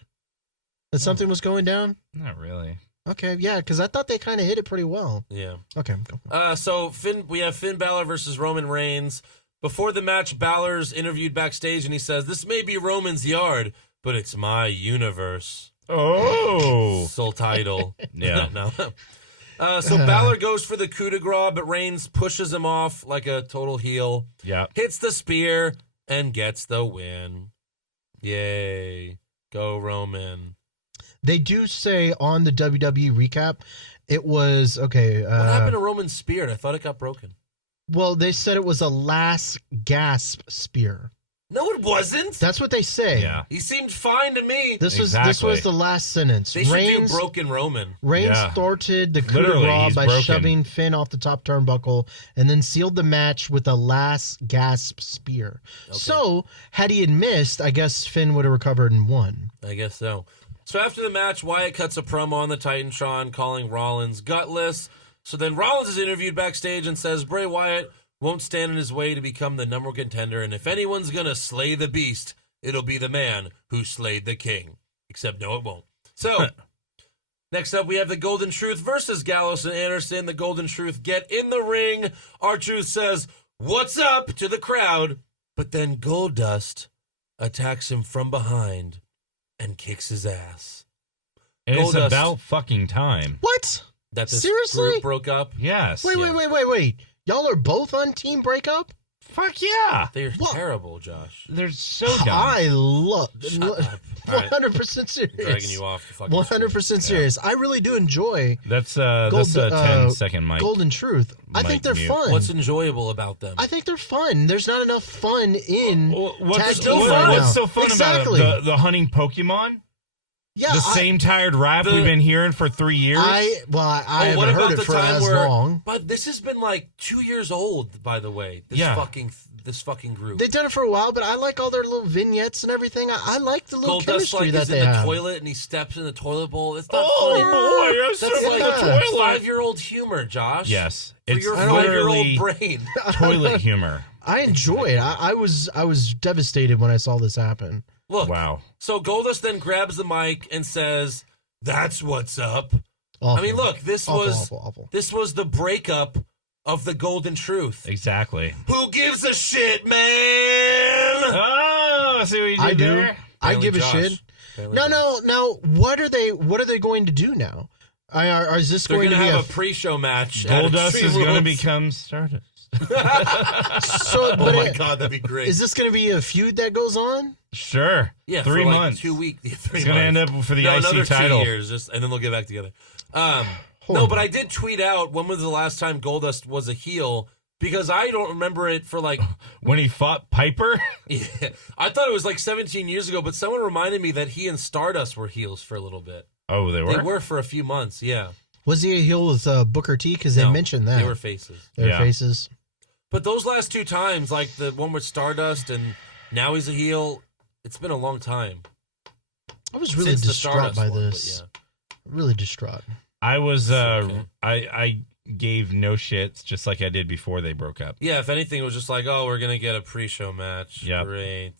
That something was going down? Not really. Okay, yeah, because I thought they kind of hit it pretty well. Yeah. Okay, go. So we have Finn Balor versus Roman Reigns. Before the match, Balor's interviewed backstage, and he says, "This may be Roman's yard, but it's my universe." Oh. Soul title. Yeah. No. So Balor goes for the coup de grace, but Reigns pushes him off like a total heel. Yeah. Hits the spear and gets the win. Yay. Go Roman. They do say on the WWE recap, it was, okay. What happened to Roman's spear? I thought it got broken. Well, they said it was a last gasp spear. No, it wasn't. That's what they say. Yeah. He seemed fine to me. This was Exactly. the last sentence. They should do broken Roman. Reigns Yeah. thwarted the coup de Literally, grace he's by broken. shoving Finn off the top turnbuckle and then sealed the match with a last gasp spear. So, had he had missed, I guess Finn would have recovered and won. I guess so. So after the match, Wyatt cuts a promo on the Titantron calling Rollins gutless. So then Rollins is interviewed backstage and says Bray Wyatt won't stand in his way to become the number one contender, and if anyone's going to slay the beast, it'll be the man who slayed the king. Except no, it won't. So, next up, we have the Golden Truth versus Gallows and Anderson. The Golden Truth get in the ring. R-Truth says, "What's up?" to the crowd, but then Goldust attacks him from behind and kicks his ass. And it's Goldust. about fucking time. What? That this Seriously? group broke up. Yes. Wait. Y'all are both on team breakup? Fuck yeah. They're What? terrible, Josh. They're so dumb. I love Shut up. All right. 100% serious. Dragging you off the fucking 100% serious. I really do enjoy That's a 10-second mic. Golden Truth. I think Mike they're mute. fun. What's enjoyable about them? I think they're fun. There's not enough fun in What's tag teams fun? right now. what's so fun Exactly. about it? The hunting Pokemon? Yeah, The same tired rap we've been hearing for 3 years? I what haven't about heard it the for time as where? long. But this has been like 2 years old, by the way. This Yeah. fucking group. They've done it for a while, but I like all their little vignettes and everything. I like the little Goldust chemistry like that is they in the have. toilet and he steps in the toilet bowl. It's not Oh, funny. boy, yes, That's sir, like the toilet. 5-year-old humor, Josh. Yes. For It's your literally 5-year-old brain. toilet humor. I enjoy it. I was devastated when I saw this happen. Look. Wow. So Goldust then grabs the mic and says, "That's what's up." Awful. I mean, look, this Awful. was the breakup of the Golden Truth. Exactly. Who gives a shit, man? Oh, see what you did I do. there? I Apparently give a Josh. shit. Apparently No, Josh. no. What are they going to do now? Is this They're going going to to be have a pre-show match. at Goldust Extreme is going to Rules. become Stardust. so? Oh But my God, that'd be great. is this going to be a feud that goes on? Sure. Yeah, 3 for like months. 2 weeks. 3 It's going to end months. up for the No, IC another title. 2 years, and then they'll get back together. No, but I did tweet out when was the last time Goldust was a heel, because I don't remember it for like. When he fought Piper? Yeah, I thought it was like 17 years ago, but someone reminded me that he and Stardust were heels for a little bit. Oh, they were? They were for a few months, yeah. Was he a heel with Booker T? Because they No, mentioned that They were faces. their Yeah. faces. But those last 2 times, like the one with Stardust and now he's a heel, it's been a long time. I was really Since the distraught Stardust by one, but this. Really distraught. I was, Okay. I gave no shits just like I did before they broke up. Yeah, if anything, it was just like, oh, we're going to get a pre-show match. Yep. Great.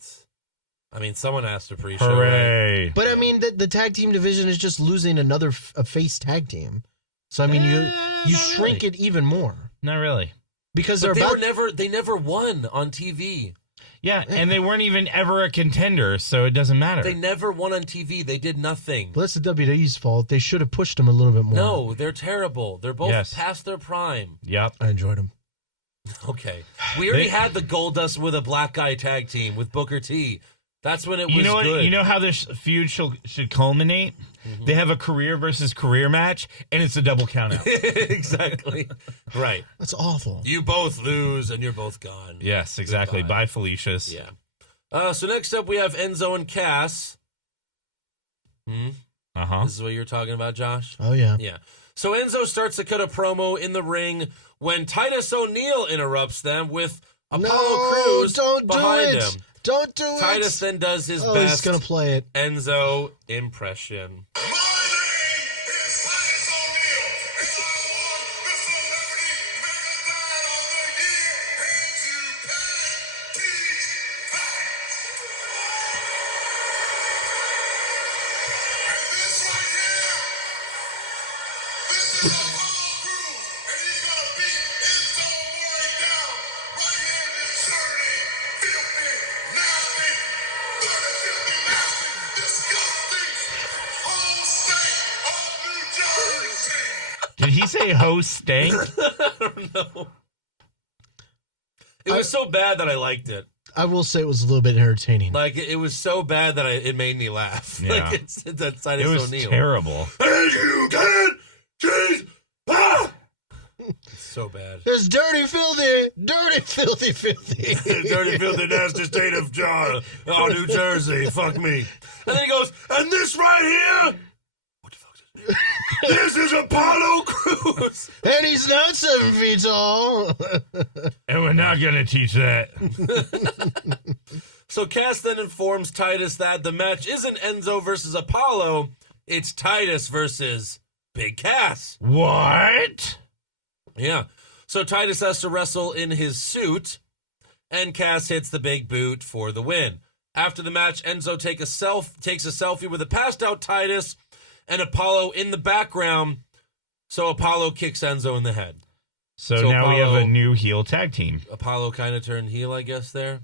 I mean, someone asked a pre-show, right? Hooray. But I mean, the tag team division is just losing another a face tag team. So I mean, you not shrink really. it even more Not really. because But they're they never won on TV. Yeah, and they weren't even ever a contender, so it doesn't matter. They never won on TV. They did nothing. Well, that's the WWE's fault. They should have pushed them a little bit more. No, they're terrible. They're both Yes. past their prime. Yep. I enjoyed them. Okay. We already They- had the Goldust with a black guy tag team with Booker T. That's when it was You know what? good. You know how this feud should culminate? Mm-hmm. They have a career versus career match, and it's a double countout. Exactly. Right. That's awful. You both lose and you're both gone. Yes, exactly. Goodbye. Bye, Felicia's. Yeah. So next up we have Enzo and Cass. Uh-huh. This is what you're talking about, Josh? Oh yeah. Yeah. So Enzo starts to cut a promo in the ring when Titus O'Neil interrupts them with Apollo Crews behind him. Don't do it. Titus then does his He's best gonna play it. Enzo impression. Did he say ho stank? I don't know. It was so bad that I liked it. I will say it was a little bit entertaining. Like, it was so bad that it made me laugh. Yeah. Like, it's that Titus It was O'Neil. terrible. And you can cheese. Ah! It's so bad. It's dirty, filthy, Dirty, filthy, nasty state of New Jersey. Fuck me. And then he goes, and this right here. What the fuck is this? This is Apollo Crews. And he's not 7 feet tall. And we're not going to teach that. So Cass then informs Titus that the match isn't Enzo versus Apollo. It's Titus versus Big Cass. What? Yeah. So Titus has to wrestle in his suit, and Cass hits the big boot for the win. After the match, Enzo takes a selfie with a passed out Titus and Apollo in the background. So Apollo kicks Enzo in the head. So now we have a new heel tag team. Apollo kind of turned heel, I guess, there.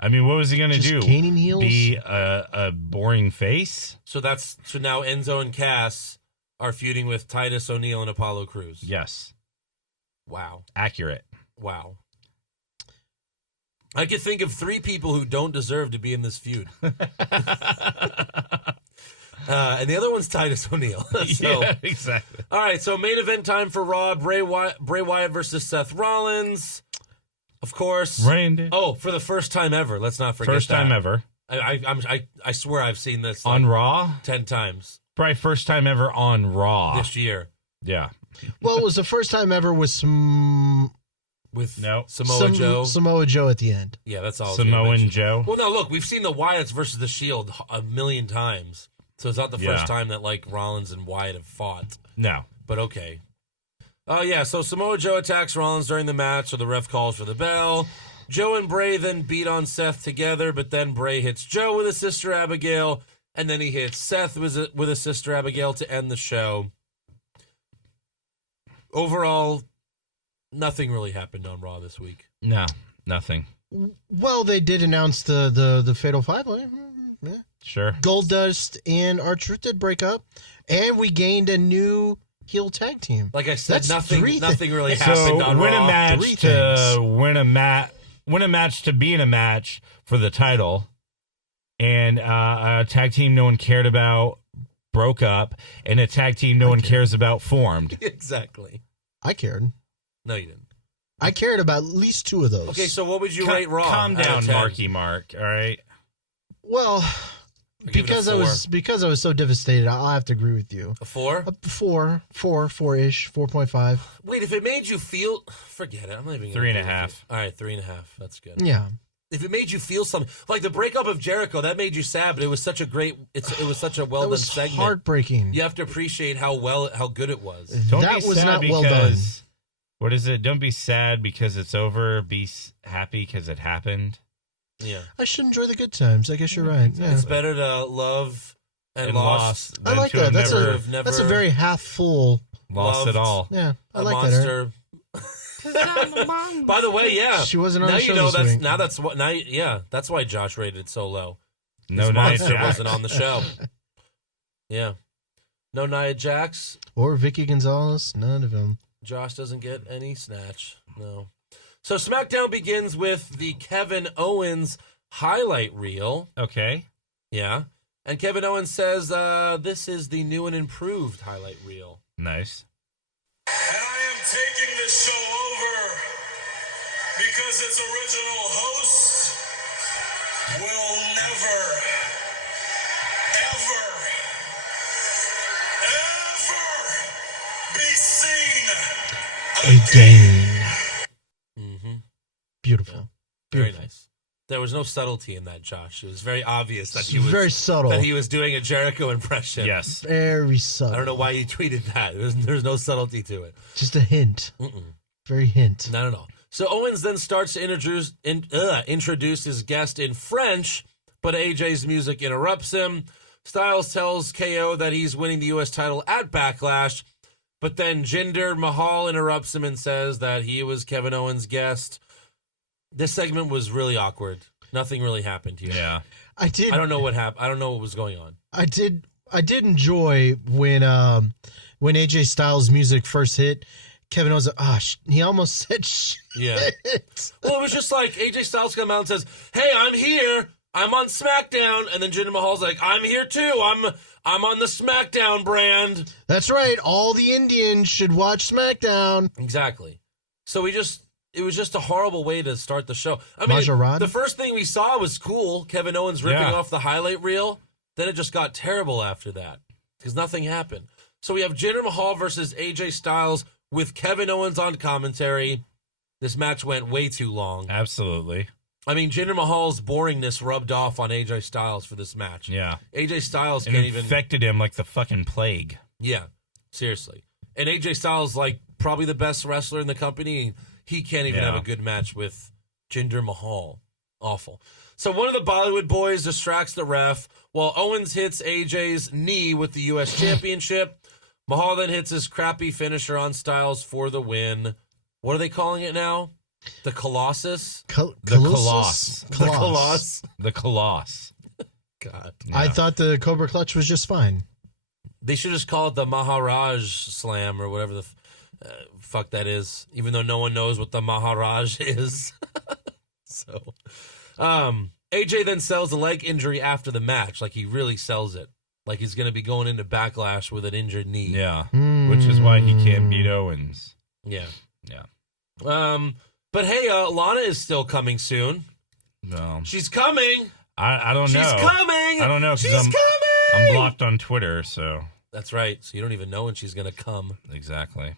I mean, what was he going to do? Gaining heels? Be a boring face? So now Enzo and Cass are feuding with Titus O'Neil and Apollo Crews. Yes. Wow. Accurate. Wow. I could think of 3 people who don't deserve to be in this feud. And the other one's Titus O'Neil. Yeah, exactly. All right, so main event time for Raw. Bray Wyatt versus Seth Rollins. Of course. Randy. Oh, for the first time ever. Let's not forget First time that. ever. I swear I've seen this On Raw? 10 times Probably first time ever on Raw. this year. Yeah. Well, it was the first time ever with With No. Samoa Joe at the end. Yeah, that's all. I was gonna Samoan mention. Joe. Well, no, look, we've seen the Wyatts versus the Shield a million times. So it's not the first time that, like, Rollins and Wyatt have fought. No. But okay. Yeah, so Samoa Joe attacks Rollins during the match, so the ref calls for the bell. Joe and Bray then beat on Seth together, but then Bray hits Joe with a Sister Abigail, and then he hits Seth with a Sister Abigail to end the show. Overall, nothing really happened on Raw this week. No. Nothing. Well, they did announce the Fatal 5-Way. Yeah. Sure. Goldust and R-Truth did break up, and we gained a new heel tag team. Like I said, That's nothing really So happened on win Raw. a match 3 to things. win a match to be in a match for the title, and a tag team no one cared about broke up, and a tag team no one cares about formed. Exactly. I cared. No, you didn't. I cared about at least 2 of those. Okay, so what would you rate Raw? Calm out of down, 10? Marky Mark. All right. Well, give it a because 4. I was so devastated, I'll have to agree with you. A 4? 4-ish, 4.5. Wait, if it made you feel... Forget it. I'm not even gonna 3.5. All right, 3.5. That's good. Yeah. If it made you feel something... Like the breakup of Jericho, that made you sad, but it was such a great... It was such a That well-done was segment. heartbreaking. You have to appreciate how good it was. Don't That be was sad not because, well done. What is it? Don't be sad because it's over. Be happy because it happened. Yeah. I should enjoy the good times. I guess you're right. Yeah. It's better to love and lost. I than like to that. have That's a very half full. lost it loved all. Yeah, I A like that. monster. By the way, yeah. She wasn't on now the you show know this that's week. now that's what now yeah, that's why Josh rated it so low. No His Nia monster Jax. wasn't on the show. Yeah. No Nia Jax. Or Vicky Gonzalez. None of them. Josh doesn't get any snatch. No. So SmackDown begins with the Kevin Owens highlight reel. Okay. Yeah. And Kevin Owens says this is the new and improved highlight reel. Nice. And I am taking this show over because its original host will never, ever, ever again. Mm-hmm. Beautiful. Very Beautiful. nice. There was no subtlety in that, Josh. It was very obvious that he It's was very subtle. that he was doing a Jericho impression. Yes. Very subtle. I don't know why you tweeted that. There's no subtlety to it. Just a hint. Mm-mm. Very hint. Not at all. So Owens then starts to introduce his guest in French, but AJ's music interrupts him. Styles tells KO that he's winning the U.S. title at Backlash, but then Jinder Mahal interrupts him and says that he was Kevin Owens' guest. This segment was really awkward. Nothing really happened here. Yeah. I don't know what happened. I don't know what was going on. I did enjoy when AJ Styles' music first hit. Kevin Owens, he almost said shit. Yeah. Well, it was just like AJ Styles come out and says, "Hey, I'm here. I'm on SmackDown," and then Jinder Mahal's like, "I'm here too. I'm on the SmackDown brand." That's right. All the Indians should watch SmackDown. Exactly. So it was just a horrible way to start the show. I mean, Maserati? the first thing we saw was cool. Kevin Owens ripping off the highlight reel. Then it just got terrible after that because nothing happened. So we have Jinder Mahal versus AJ Styles with Kevin Owens on commentary. This match went way too long. Absolutely. I mean, Jinder Mahal's boringness rubbed off on AJ Styles for this match. Yeah. AJ Styles It can't even... infected him like the fucking plague. Yeah, seriously. And AJ Styles, like, probably the best wrestler in the company. He can't even have a good match with Jinder Mahal. Awful. So one of the Bollywood boys distracts the ref while Owens hits AJ's knee with the U.S. Championship. Mahal then hits his crappy finisher on Styles for the win. What are they calling it now? The Colossus? The Coloss. The Coloss? The Coloss. God. Yeah. I thought the Cobra Clutch was just fine. They should just call it the Maharaj Slam or whatever the fuck that is, even though no one knows what the Maharaj is. So, AJ then sells a leg injury after the match. Like, he really sells it. Like, he's going to be going into Backlash with an injured knee. Yeah. Which is why he can't beat Owens. Yeah. Yeah. But hey, Lana is still coming soon. No. She's coming. I don't know. She's coming. I don't know. 'Cause She's coming. I'm blocked on Twitter, so. That's right. So you don't even know when she's going to come. Exactly.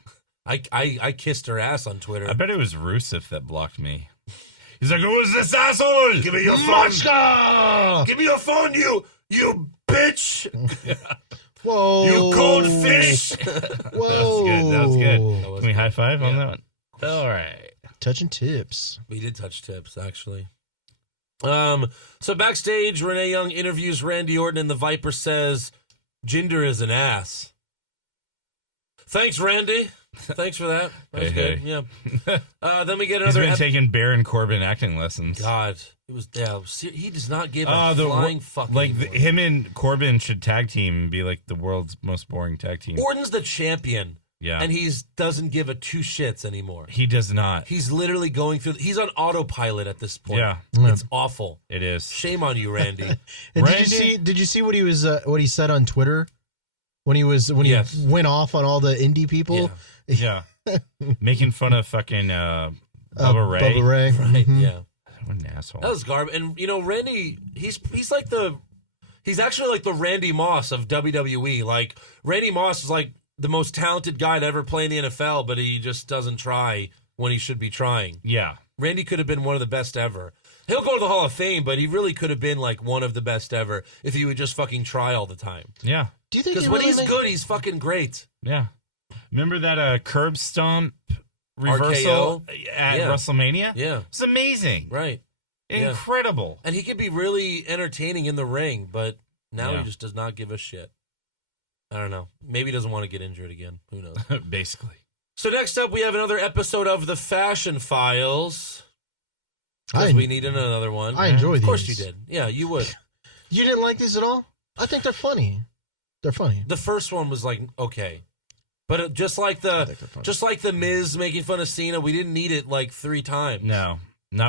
I kissed her ass on Twitter. I bet it was Rusev that blocked me. He's like, "Who is this asshole? Give me your phone. Give me your phone, you bitch. Whoa. You cold fish. Whoa. That was good. That was Can we high five on Yeah. that one? All right. Touching tips. We did touch tips, actually. So backstage, Renee Young interviews Randy Orton, and the Viper says, "Jinder is an ass." Thanks, Randy. Thanks for that. That was good. Hey. Yeah. Then we get He's another. been taking Baron Corbin acting lessons. God, it was. Yeah, he does not give a flying fuck. Him and Corbin should tag team and be like the world's most boring tag team. Orton's the champion. Yeah. And he doesn't give a two shits anymore. He does not. He's literally going through. He's on autopilot at this point. Yeah. It's awful. It is. Shame on you, Randy. And Randy? did you see what he was what he said on Twitter when he Yes. went off on all the indie people? Yeah. Yeah. Making fun of fucking Bubba Ray. Bubba Ray. Right. Mhm. Yeah. What an asshole. That was garbage. And Randy, he's actually like the Randy Moss of WWE. Like, Randy Moss is like the most talented guy to ever play in the NFL, but he just doesn't try when he should be trying. Yeah. Randy could have been one of the best ever. He'll go to the Hall of Fame, but he really could have been like one of the best ever if he would just fucking try all the time. Yeah. Do you think Because when he's good, he's fucking great. Yeah. Remember that curb stomp reversal at Yeah. WrestleMania? Yeah. It's amazing. Right. Yeah. Incredible. And he could be really entertaining in the ring, but now Yeah. he just does not give a shit. I don't know. Maybe he doesn't want to get injured again. Who knows? Basically. So next up, we have another episode of The Fashion Files. Because we needed another one. I enjoy these. Of course you did. Yeah, you would. You didn't like these at all? I think they're funny. They're funny. The first one was like, okay. But just like the Miz making fun of Cena, we didn't need it like 3 times. No.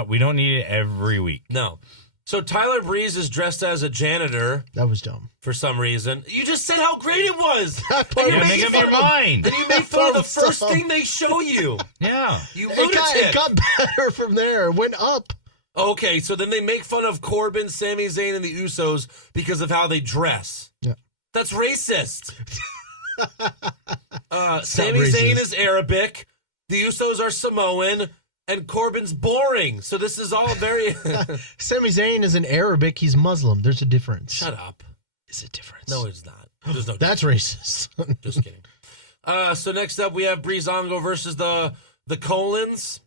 We don't need it every week. No. So Tyler Breeze is dressed as a janitor That was dumb. for some reason. You just said how great it was. That part And you Yeah, was made make up fun your of- mind. And you made fun of the first thing they show you. Yeah. You It lunatic. got better from there. It went up. Okay, so then they make fun of Corbin, Sami Zayn, and the Usos because of how they dress. Yeah. That's racist. Sami racist. Zayn is Arabic. The Usos are Samoan, and Corbin's boring. So this is all very... Sami Zayn is an Arabic. He's Muslim. There's a difference. Shut up. Is it difference? No, it's not. There's no That's racist. Just kidding. So next up, we have Breezango versus the Colons.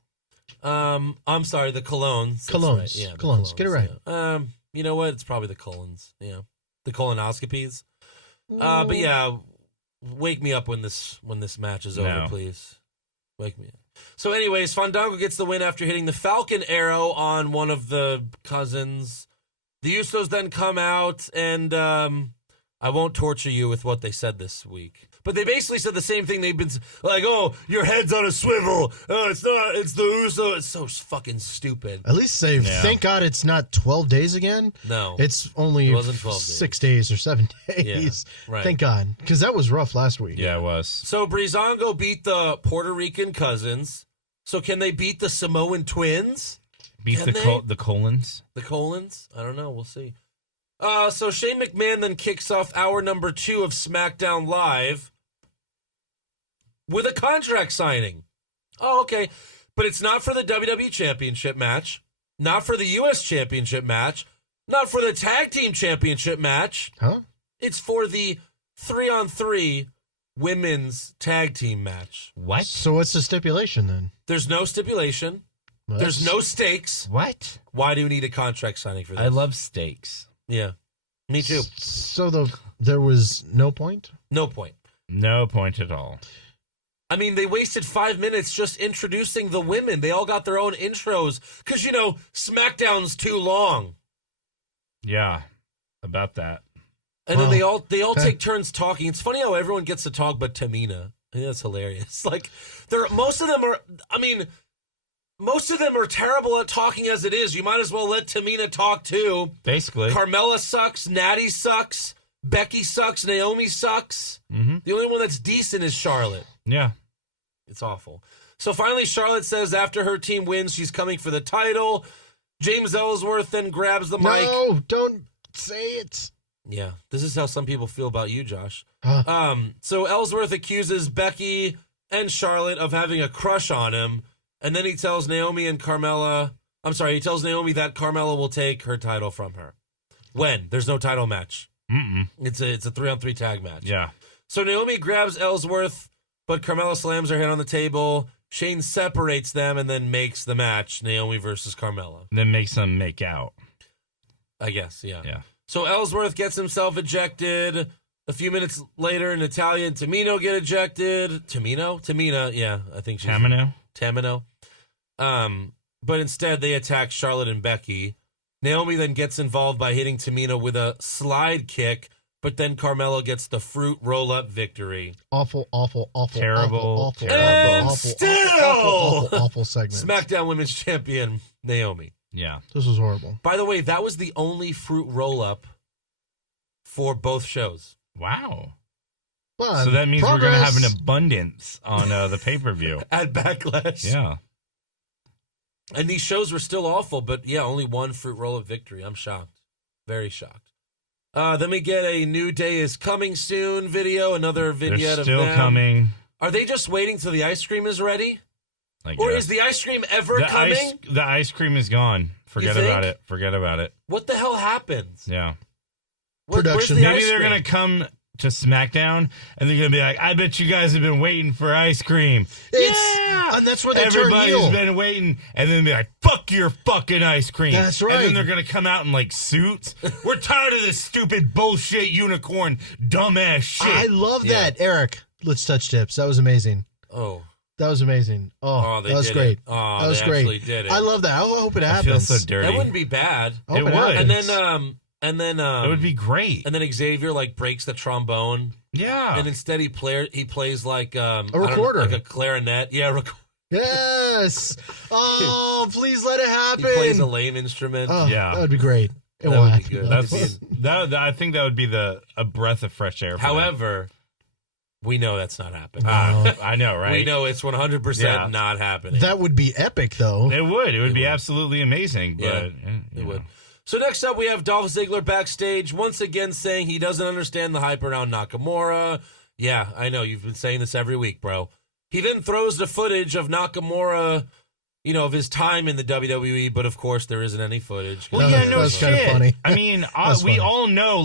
I'm sorry, the Colognes. That's Colognes. right. Yeah, the Colognes. Get it right. Yeah. You know what? It's probably the Colons. Yeah, the colonoscopies. But yeah, wake me up when this match is over, please. Wake me up. So, anyways, Fandango gets the win after hitting the Falcon Arrow on one of the cousins. The Usos then come out, and I won't torture you with what they said this week. But they basically said the same thing. They've been like, "Oh, your head's on a swivel. It's not. It's the Uso." It's so fucking stupid. At least say, thank God it's not 12 days again. No. It's only It wasn't 12 days. 6 days or 7 days. Yeah, right. Thank God. Because that was rough last week. Yeah, it was. So Breezango beat the Puerto Rican cousins. So can they beat the Samoan twins? Beat the Colons. The Colons? I don't know. We'll see. So Shane McMahon then kicks off hour number 2 of SmackDown Live with a contract signing. Oh, okay. But it's not for the WWE Championship match, not for the U.S. Championship match, not for the Tag Team Championship match. Huh? It's for the 3-on-3 women's tag team match. What? So what's the stipulation then? There's no stipulation. Well, There's no stakes. What? Why do you need a contract signing for this? I love steaks. Yeah. Me too. So there was no point? No point. No point at all. I mean, they wasted 5 minutes just introducing the women. They all got their own intros because, SmackDown's too long. Yeah, about that. And then they all take turns talking. It's funny how everyone gets to talk but Tamina. I think that's hilarious. Like, most of them are terrible at talking as it is. You might as well let Tamina talk too. Basically. Carmella sucks. Natty sucks. Becky sucks. Naomi sucks. Mm-hmm. The only one that's decent is Charlotte. Yeah. It's awful. So finally, Charlotte says after her team wins, she's coming for the title. James Ellsworth then grabs the mic. No, don't say it. Yeah, this is how some people feel about you, Josh. Huh. So Ellsworth accuses Becky and Charlotte of having a crush on him, and then he tells Naomi that Carmella will take her title from her. When? There's no title match. Mm-mm. It's a 3-on-3 tag match. Yeah. So Naomi grabs Ellsworth, but Carmella slams her head on the table. Shane separates them and then makes the match, Naomi versus Carmella. Then makes them make out. I guess, yeah. Yeah. So Ellsworth gets himself ejected. A few minutes later, Natalya and Tamino get ejected. Tamina, yeah, I think she's... Tamino. But instead, they attack Charlotte and Becky. Naomi then gets involved by hitting Tamina with a slide kick, but then Carmella gets the fruit roll-up victory. Awful, terrible, awful segment. SmackDown Women's Champion, Naomi. Yeah. This was horrible. By the way, that was the only fruit roll-up for both shows. Wow. Well, so that means we're going to have an abundance on the pay-per-view. At Backlash. Yeah. And these shows were still awful, but yeah, only one fruit roll-up victory. I'm shocked. Very shocked. Then we get a New Day is Coming Soon video, another vignette of them. They're still coming. Are they just waiting till the ice cream is ready? Or is the ice cream ever coming? The ice cream is gone. Forget about it. Forget about it. What the hell happens? Yeah. Production. Maybe they're going to come to SmackDown and they're going to be like, I bet you guys have been waiting for ice cream. Yeah! And that's where they Everybody's turn heel. been waiting. And then be like, fuck your fucking ice cream. That's right. And then they're going to come out in like suits. We're tired of this stupid bullshit unicorn dumbass shit. I love that. Eric, let's touch tips. That was amazing. Oh. That was amazing. Oh, that was great. Oh, that was great. Actually did it. I love that. I hope it happens. I feel so dirty. That wouldn't be bad. It would. And then it would be great. And then Xavier breaks the trombone. Yeah. And instead he plays like a recorder, like a clarinet. Yeah, yes. Oh, please let it happen. He plays a lame instrument. Oh, yeah, that would be great. That would be good. I think that would be a breath of fresh air. However, we know that's not happening. I know, right? We know it's 100% not happening. That would be epic, though. It would. It would be absolutely amazing. But it would. So next up, we have Dolph Ziggler backstage, once again saying he doesn't understand the hype around Nakamura. Yeah, I know. You've been saying this every week, bro. He then throws the footage of Nakamura, of his time in the WWE, but of course there isn't any footage. Well, yeah, no That's shit. kinda funny. I mean, That's we funny. all know,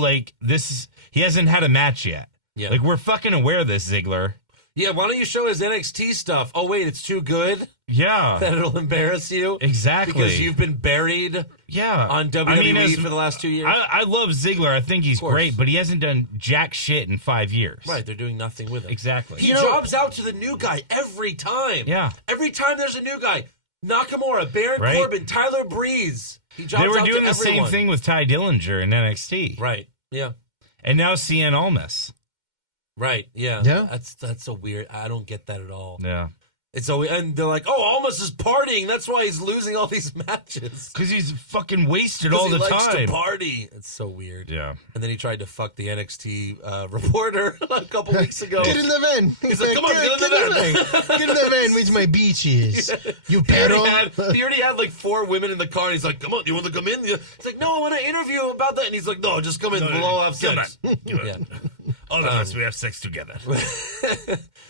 he hasn't had a match yet. Yeah. Like, we're fucking aware of this, Ziggler. Yeah, why don't you show his NXT stuff? Oh, wait, it's too good Yeah. that it'll embarrass you? Exactly. Because you've been buried Yeah. on WWE for the last 2 years? I love Ziggler. I think he's Of course. great, but he hasn't done jack shit in 5 years. Right, they're doing nothing with him. Exactly. He jobs out to the new guy every time. Yeah. Every time there's a new guy. Nakamura, Baron Right. Corbin, Tyler Breeze. He jobs They were out doing to the same everyone. thing with Ty Dillinger in NXT. Right, yeah. And now Cien Almas. Right, yeah. Yeah. That's a weird, I don't get that at all. Yeah. It's always, and they're like, oh, Almas is partying. That's why he's losing all these matches. Because he's fucking wasted all the he likes time. to party. It's so weird. Yeah. And then he tried to fuck the NXT reporter a couple weeks ago. Get in the van. He's like, come on, get in the van. Get in the van with my beaches. You pedo. He already had like 4 women in the car, and he's like, come on, you want to come in? He's like, no, I want to interview about that. And he's like, no, just come in. We'll all have sex. Yeah. All of us, we have sex together.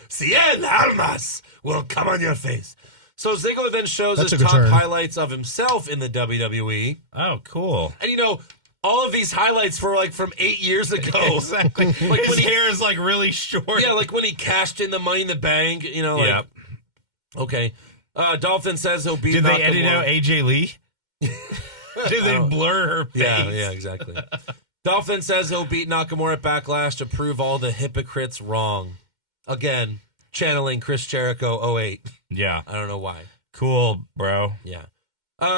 Cien Almas will come on your face. So Ziggler then shows That's his a good top turn. highlights of himself in the WWE. Oh, cool. And all of these highlights were like from 8 years ago. Exactly. Like His when he, hair is like really short. yeah, like when he cashed in the Money in the Bank, Yep. Okay. Dolphin says he'll beat Did they edit Nakamura. out AJ Lee? Did they blur her face? Yeah, exactly. Dolphin says he'll beat Nakamura at Backlash to prove all the hypocrites wrong. Again, channeling Chris Jericho 08. Yeah. I don't know why. Cool, bro. Yeah.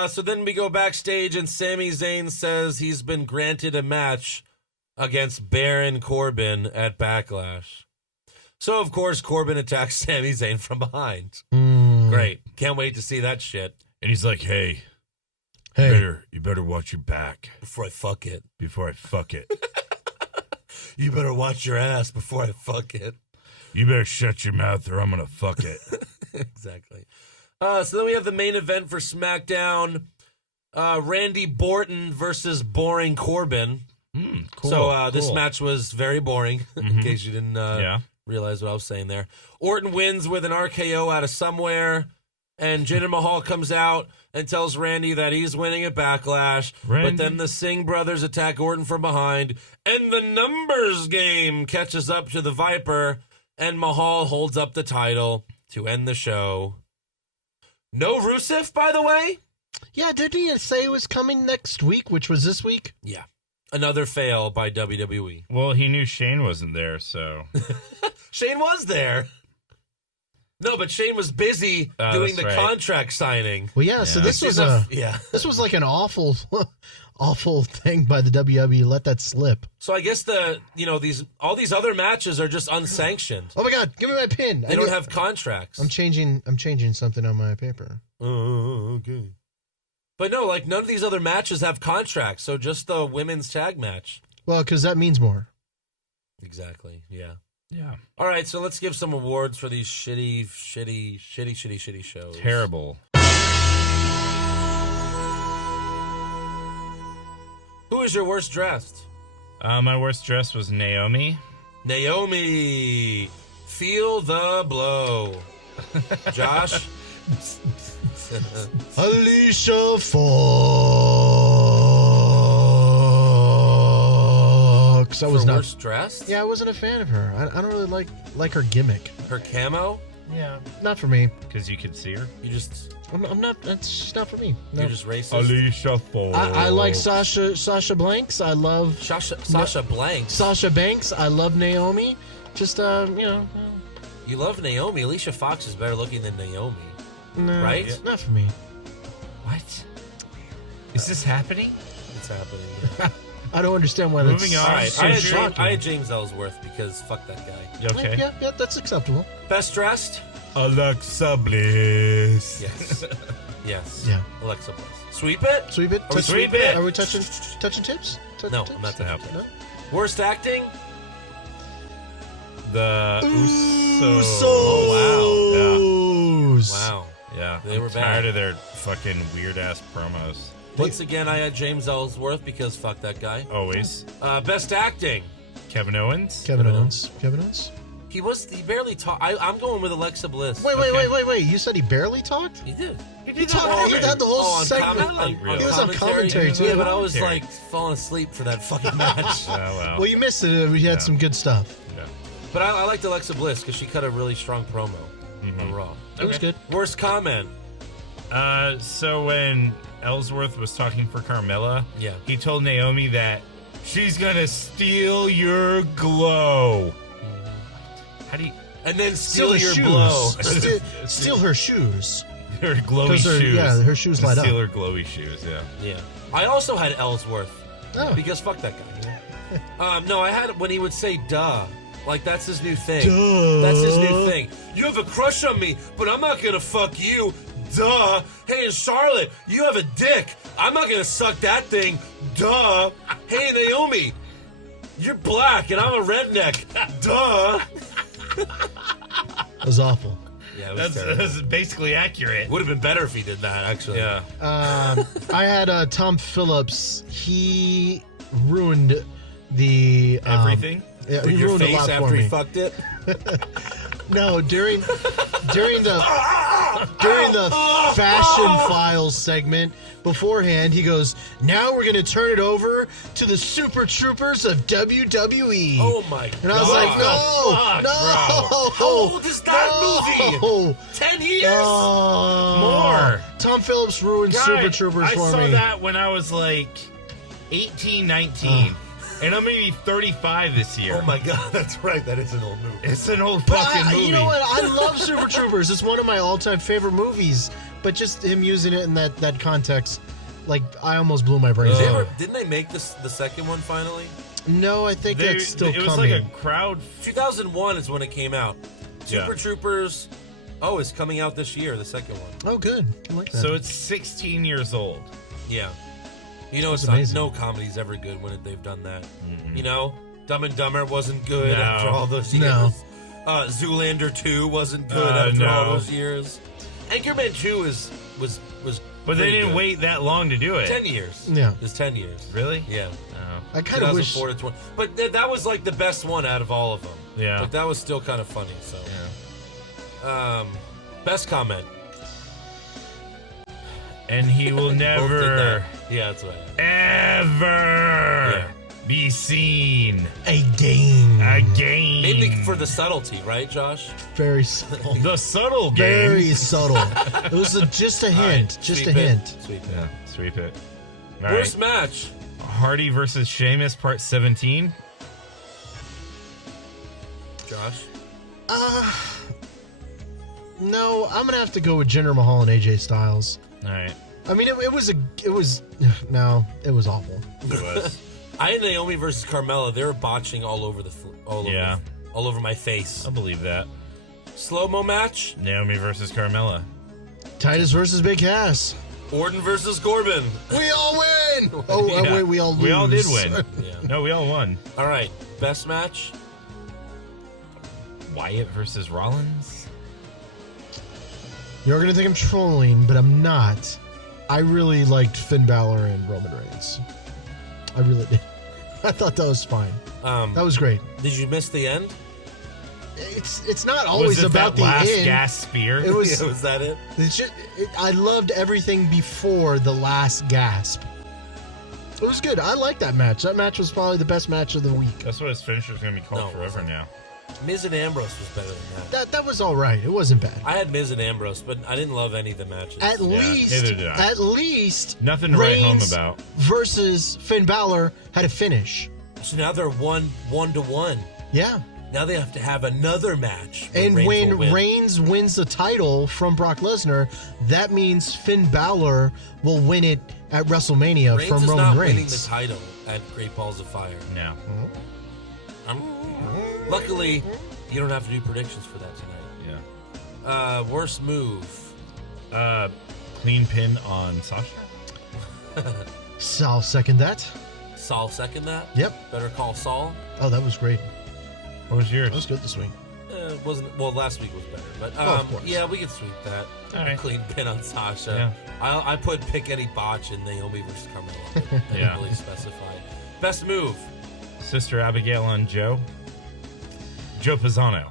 So then we go backstage, and Sami Zayn says he's been granted a match against Baron Corbin at Backlash. So, of course, Corbin attacks Sami Zayn from behind. Great. Can't wait to see that shit. And he's like, hey, Hey, you better watch your back Before I fuck it. before I fuck it. You better watch your ass before I fuck it. You better shut your mouth or I'm going to fuck it. Exactly. So then we have the main event for SmackDown. Randy Orton versus Boring Corbin. Cool. So this cool. match was very boring, in case you didn't Yeah. realize what I was saying there. Orton wins with an RKO out of somewhere, and Jinder Mahal comes out and tells Randy that he's winning at Backlash. Randy. But then the Singh brothers attack Orton from behind, and the numbers game catches up to the Viper, and Mahal holds up the title to end the show. No Rusev, by the way? yeah, did he say it was coming next week, which was this week? Yeah. Another fail by WWE. Well, he knew Shane wasn't there, so. Shane was there. No, but Shane was busy doing that's the right. contract signing. Well, yeah. So this was Yeah. this was like an awful, awful thing by the WWE. Let that slip. So I guess all these other matches are just unsanctioned. Oh my God! Give me my pin. They don't have contracts. I'm changing something on my paper. Oh, okay. But no, like none of these other matches have contracts. So just the women's tag match. Well, because that means more. Exactly. Yeah. Yeah. All right. So let's give some awards for these shitty shows. Terrible. Who is your worst dressed? My worst dress was Naomi. Naomi. Feel the blow. Josh. Alicia Fox. I was For not. worst dressed? Yeah, I wasn't a fan of her. I don't really like her gimmick. Her camo? Yeah, not for me. Because you could see her. You just I'm not. That's just not for me. No. you're just racist. Alicia Fox. I like Sasha Blanks. I love Sasha Blanks. Sasha Banks. I love Naomi. Just You love Naomi. Alicia Fox is better looking than Naomi. no, Right? Not for me. What? Is this happening? It's happening. I don't understand why that's Moving on. All right. I had I had James Ellsworth because fuck that guy. You okay? Yeah, that's acceptable. Best dressed? Alexa Bliss. Yes. Yes. Yeah. Alexa Bliss. Sweep it? Sweep it. Are we sweep it? Are we touching tips? No, tips? I'm not touching No? tips. Worst acting? The Usos. Oh Wow. Yeah. They I'm were tired bad. of their fucking weird ass promos. Once again, I had James Ellsworth because fuck that guy. Always. Best acting? Kevin Owens. Kevin Owens. Kevin Owens. He barely talked. I'm going with Alexa Bliss. Wait. You said he barely talked? He did. He talked. He had the whole on segment. He was on commentary too. Yeah, but I was like falling asleep for that fucking match. Well, you missed it. We had some good stuff. Yeah. But I liked Alexa Bliss because she cut a really strong promo on Raw. It was good. Worst comment. So when Ellsworth was talking for Carmella, he told Naomi that she's gonna steal your glow. How do you? And then steal your shoes. blow. Steal her shoes. Her glowy shoes. Yeah, her shoes light up. Steal her glowy shoes. Yeah. I also had Ellsworth. Oh. Because fuck that guy. No, I had when he would say "duh." Like that's his new thing. Duh. That's his new thing. You have a crush on me, but I'm not gonna fuck you. Duh. Hey, Charlotte, you have a dick. I'm not gonna suck that thing. Duh. Hey, Naomi, you're black and I'm a redneck. Duh. It was awful. Yeah, it was that's basically accurate. Would have been better if he did that, actually. Yeah. I had Tom Phillips. He ruined the everything. Yeah, With he your ruined a face lot after for he me. fucked it. No, during the Fashion Files segment beforehand, he goes, "Now we're going to turn it over to the Super Troopers of WWE." Oh my god! And I was like, no. How old is that movie? 10 years? More. Tom Phillips ruined God, Super Troopers for me. I saw that when I was like 18, 19. And I'm going to be 35 this year. Oh my god, that's right. That is an old movie. It's an old But fucking movie. You know what? I love Super Troopers. It's one of my all-time favorite movies. But just him using it in that context, like, I almost blew my brains out. Didn't they make the second one finally? No, I think that's still coming. It was like a crowd. 2001 is when it came out. Yeah. Super Troopers. Oh, it's coming out this year. The second one. Oh, good. I like that. So it's 16 years old. Yeah. You know, it's amazing. no comedy's ever good when they've done that. You know, Dumb and Dumber wasn't good after all those years. No. Zoolander 2 wasn't good after all those years. Anchorman 2 was. But they didn't good. wait that long to do it. 10 years. Yeah. It was 10 years. Really? Yeah. I kind of wish. 2004 to 20. But that was like the best one out of all of them. Yeah. Like that was still kind of funny. So. Yeah. Best comment. And he will Both did never, that. Yeah, that's right. ever be seen Again. again. Maybe for the subtlety, right, Josh? Very subtle. The subtle game. Very subtle. It was just a hint. Just a Sweep it. hint. Sweep it. Yeah, sweep it. All Worst right. match. Hardy versus Sheamus, part 17. Josh. No, I'm gonna have to go with Jinder Mahal and AJ Styles. All right. I mean, it was awful. It was. I had Naomi versus Carmella. They were botching all over all over my face. I believe that. Slow-mo match. Naomi versus Carmella. Titus versus Big Cass. Orton versus Corbin. We all win. Oh, Yeah. wait, we all lose. We all did win. Yeah. No, we all won. All right. Best match. Wyatt versus Rollins. You're gonna think I'm trolling, but I'm not. I really liked Finn Balor and Roman Reigns. I really did. I thought that was fine. That was great. Did you miss the end? It's not always Was it about that the last end. gas spear? It was. Was that it? It's just. I loved everything before the last gasp. It was good. I liked that match. That match was probably the best match of the week. That's what his finisher's going to be called No, it forever wasn't. now. Miz and Ambrose was better than that. That was all right. It wasn't bad. I had Miz and Ambrose, but I didn't love any of the matches. At neither did I. least, Nothing to write home Reigns about. versus Finn Balor had a finish. So now they're one to one. Yeah. Now they have to have another match. where And Reigns when will win. Reigns wins the title from Brock Lesnar, that means Finn Balor will win it at WrestleMania Reigns from is Roman not winning the Reigns. title at Great Balls of Fire. No. Luckily, you don't have to do predictions for that tonight. Yeah. Worst move. Clean pin on Sasha. So I'll second that. Saul second that. Yep. Better call Saul. Oh, that was great. What was yours? That was good this week. Wasn't well. Last week was better, but of course. yeah, we can sweep that. All right. Clean pin on Sasha. Yeah. I put pick any botch in Naomi versus Carmella. I didn't really specify. Best move. Sister Abigail on Joe. Joe Pisano.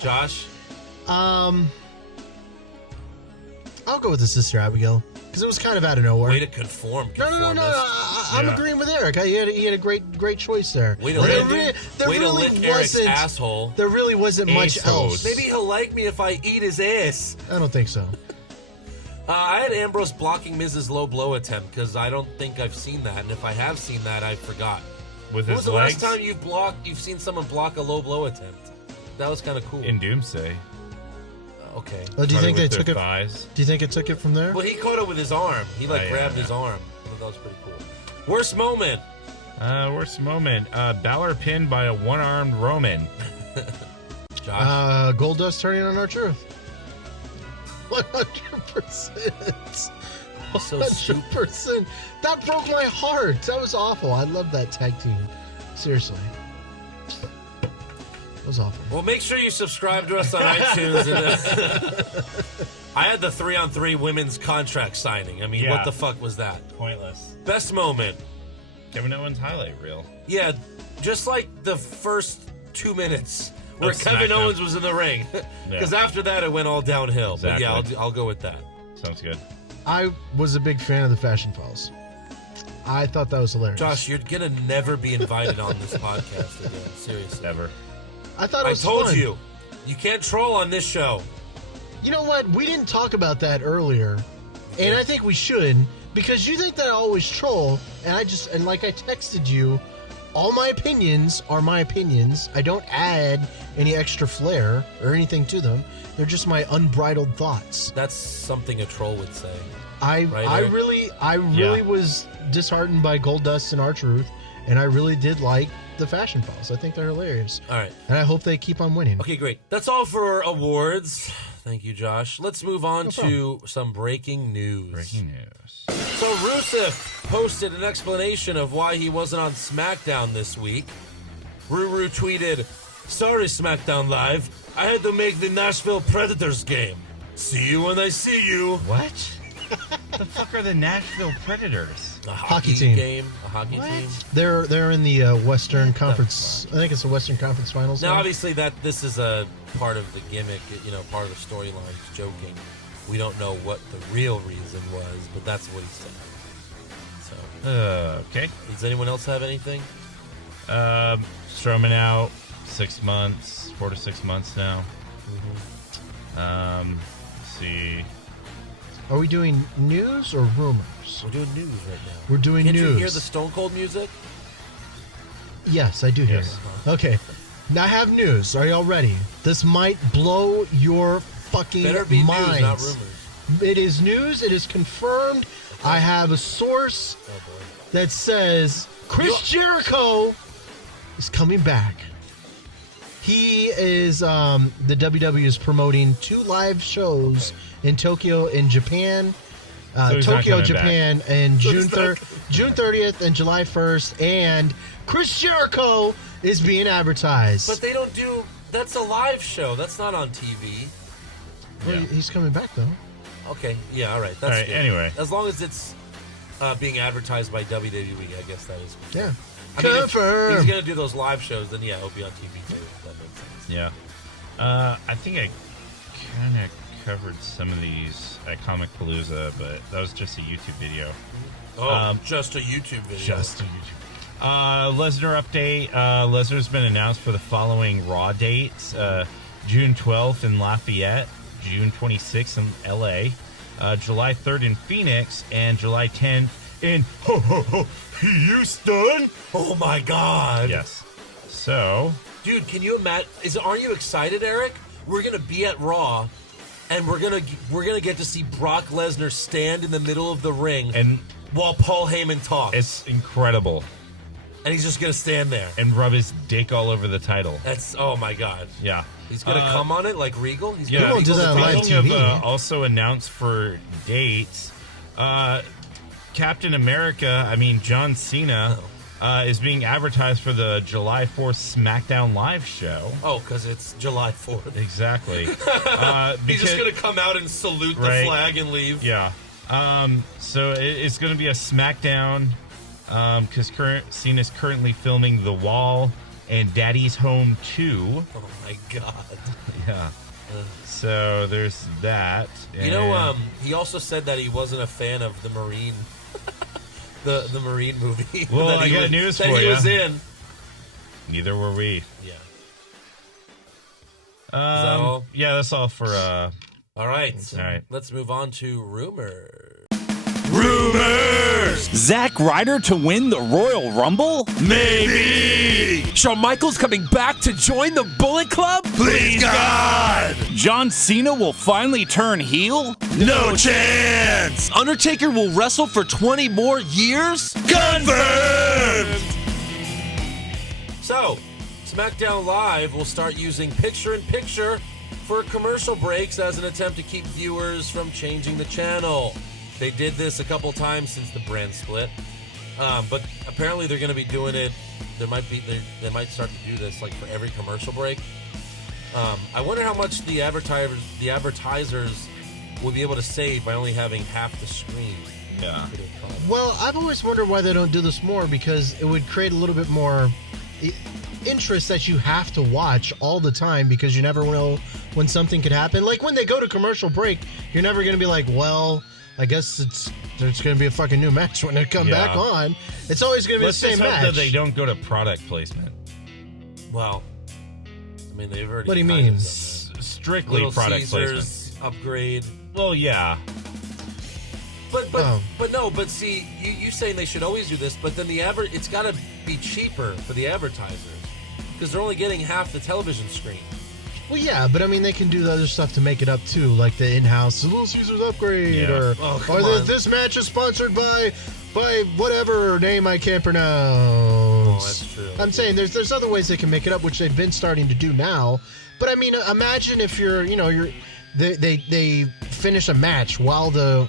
Josh? I'll go with the Sister Abigail because it was kind of out of nowhere. Way to conform. No. I'm agreeing with Eric. He had a great choice there. Way to lick Eric's asshole. There really wasn't much else. Maybe he'll like me if I eat his ass. I don't think so. I had Ambrose blocking Miz's low blow attempt because I don't think I've seen that, and if I have seen that, I forgot. With When his was the legs? last time you've seen someone block a low blow attempt? That was kind of cool. In Doomsday. Okay. Oh, do you think they took it? Thighs. Do you think it took it from there? Well, he caught it with his arm. He grabbed his arm. I thought that was pretty cool. Worst moment. Balor pinned by a one-armed Roman. Josh. Goldust turning on R-Truth. 100%. So stupid. 100%. That broke my heart. That was awful. I love that tag team. Seriously. It was awful. Well, make sure you subscribe to us on iTunes. I had the 3-on-3 women's contract signing. I mean, what the fuck was that? Pointless. Best moment. Kevin Owens highlight reel. Yeah, just like the first 2 minutes where Of Kevin SmackDown. Owens was in the ring. Because after that, it went all downhill. Exactly. But yeah, I'll go with that. Sounds good. I was a big fan of the Fashion Files. I thought that was hilarious. Josh, you're going to never be invited on this podcast again. Seriously. Never. I thought it I was told fun. you. You can't troll on this show. You know what? We didn't talk about that earlier, and I think we should, because you think that I always troll, and like I texted you, all my opinions are my opinions. I don't add any extra flair or anything to them. They're just my unbridled thoughts. That's something a troll would say. I Eric? really was disheartened by Goldust and R-Truth, and I really did like the Fashion Files. I think they're hilarious. All right. And I hope they keep on winning. Okay, great. That's all for awards. Thank you, Josh. Let's move on to some breaking news. Breaking news. So Rusev posted an explanation of why he wasn't on SmackDown this week. Ruru tweeted, "Sorry, SmackDown Live. I had to make the Nashville Predators game. See you when I see you." What? The fuck are the Nashville Predators? A Hockey team. game. A hockey team. They're in the Western Conference. I think it's the Western Conference Finals. Now, now. obviously, this is a part of the gimmick, part of the storyline. He's joking. We don't know what the real reason was, but that's what he said. So, Okay. does anyone else have anything? Strowman out 6 months, 4 to 6 months now. Let's see. Are we doing news or rumors? We're doing news right now. We're doing Can't news. you hear the Stone Cold music? Yes, I do hear Yes. it. Okay. Now I have news. Are y'all ready? This might blow your fucking Better be minds. news, not rumors. It is news. It is confirmed. I have a source Oh boy. that says Chris Jericho is coming back. He is, the WWE is promoting 2 live shows in Tokyo and Japan. So he's not Tokyo, coming Japan, and June 30th and July 1st. And Chris Jericho is being advertised. But they don't do. That's a live show. That's not on TV. Well, he's coming back, though. Okay. Yeah. All right. That's All right, good. anyway. As long as it's being advertised by WWE, I guess that is. Yeah. I mean, if Confirm. he's gonna do those live shows, then yeah, it'll be on TV too. That makes sense. Yeah. I think I kind of covered some of these at Comic Palooza, but that was just a YouTube video. Oh, just a YouTube video. Just a YouTube. Lesnar update. Lesnar's been announced for the following Raw dates: June 12th in Lafayette, June 26th in LA, July 3rd in Phoenix, and July 10th in Houston. Oh my God. Yes. So, Dude, can you imagine? Aren't you excited, Eric? We're gonna be at Raw, and we're gonna get to see Brock Lesnar stand in the middle of the ring and while Paul Heyman talks, it's incredible. and he's just gonna stand there. And rub his dick all over the title. That's oh my God. Yeah. He's gonna come on it like Regal. He's Yeah, gonna won't do Regal's that on live opinion. Speaking of TV. also announced for dates, Captain America, John Cena, is being advertised for the July 4th SmackDown Live show. Oh, because it's July 4th. Exactly. He's because, just gonna come out and salute the Right. flag and leave. Yeah. So it's going to be a SmackDown because Cena's currently filming The Wall, and Daddy's Home 2. Oh my God. Yeah. So there's that. You know, he also said that he wasn't a fan of the Marine, the Marine movie. Well, that I got news for that he you. was in. Neither were we. Yeah. All? Yeah, that's all for. All right. All right. Let's move on to rumors. Zack Ryder to win the Royal Rumble? Maybe! Shawn Michaels coming back to join the Bullet Club? Please, God! John Cena will finally turn heel? No chance! Undertaker will wrestle for 20 more years? Confirmed! So, SmackDown Live will start using picture-in-picture for commercial breaks as an attempt to keep viewers from changing the channel. They did this a couple times since the brand split, but apparently they're going to be doing it. They might start to do this like for every commercial break. I wonder how much the advertisers will be able to save by only having half the screen. Yeah. Well, I've always wondered why they don't do this more, because it would create a little bit more interest that you have to watch all the time, because you never know when something could happen. Like when they go to commercial break, you're never going to be like, well, I guess there's going to be a fucking new match when they come back on. It's always going to be the same match. Let's just hope that they don't go to product placement. Well, I mean, they've already. What do you kind mean? of done that. Strictly Little product Caesars placement. upgrade. Well, yeah. But see, you saying they should always do this, but then it's got to be cheaper for the advertisers because they're only getting half the television screen. Well, yeah, but I mean, they can do the other stuff to make it up too, like the in-house Little Caesars upgrade, or this match is sponsored by whatever name I can't pronounce. Oh, that's true. I'm saying there's other ways they can make it up, which they've been starting to do now. But I mean, imagine if they finish a match while the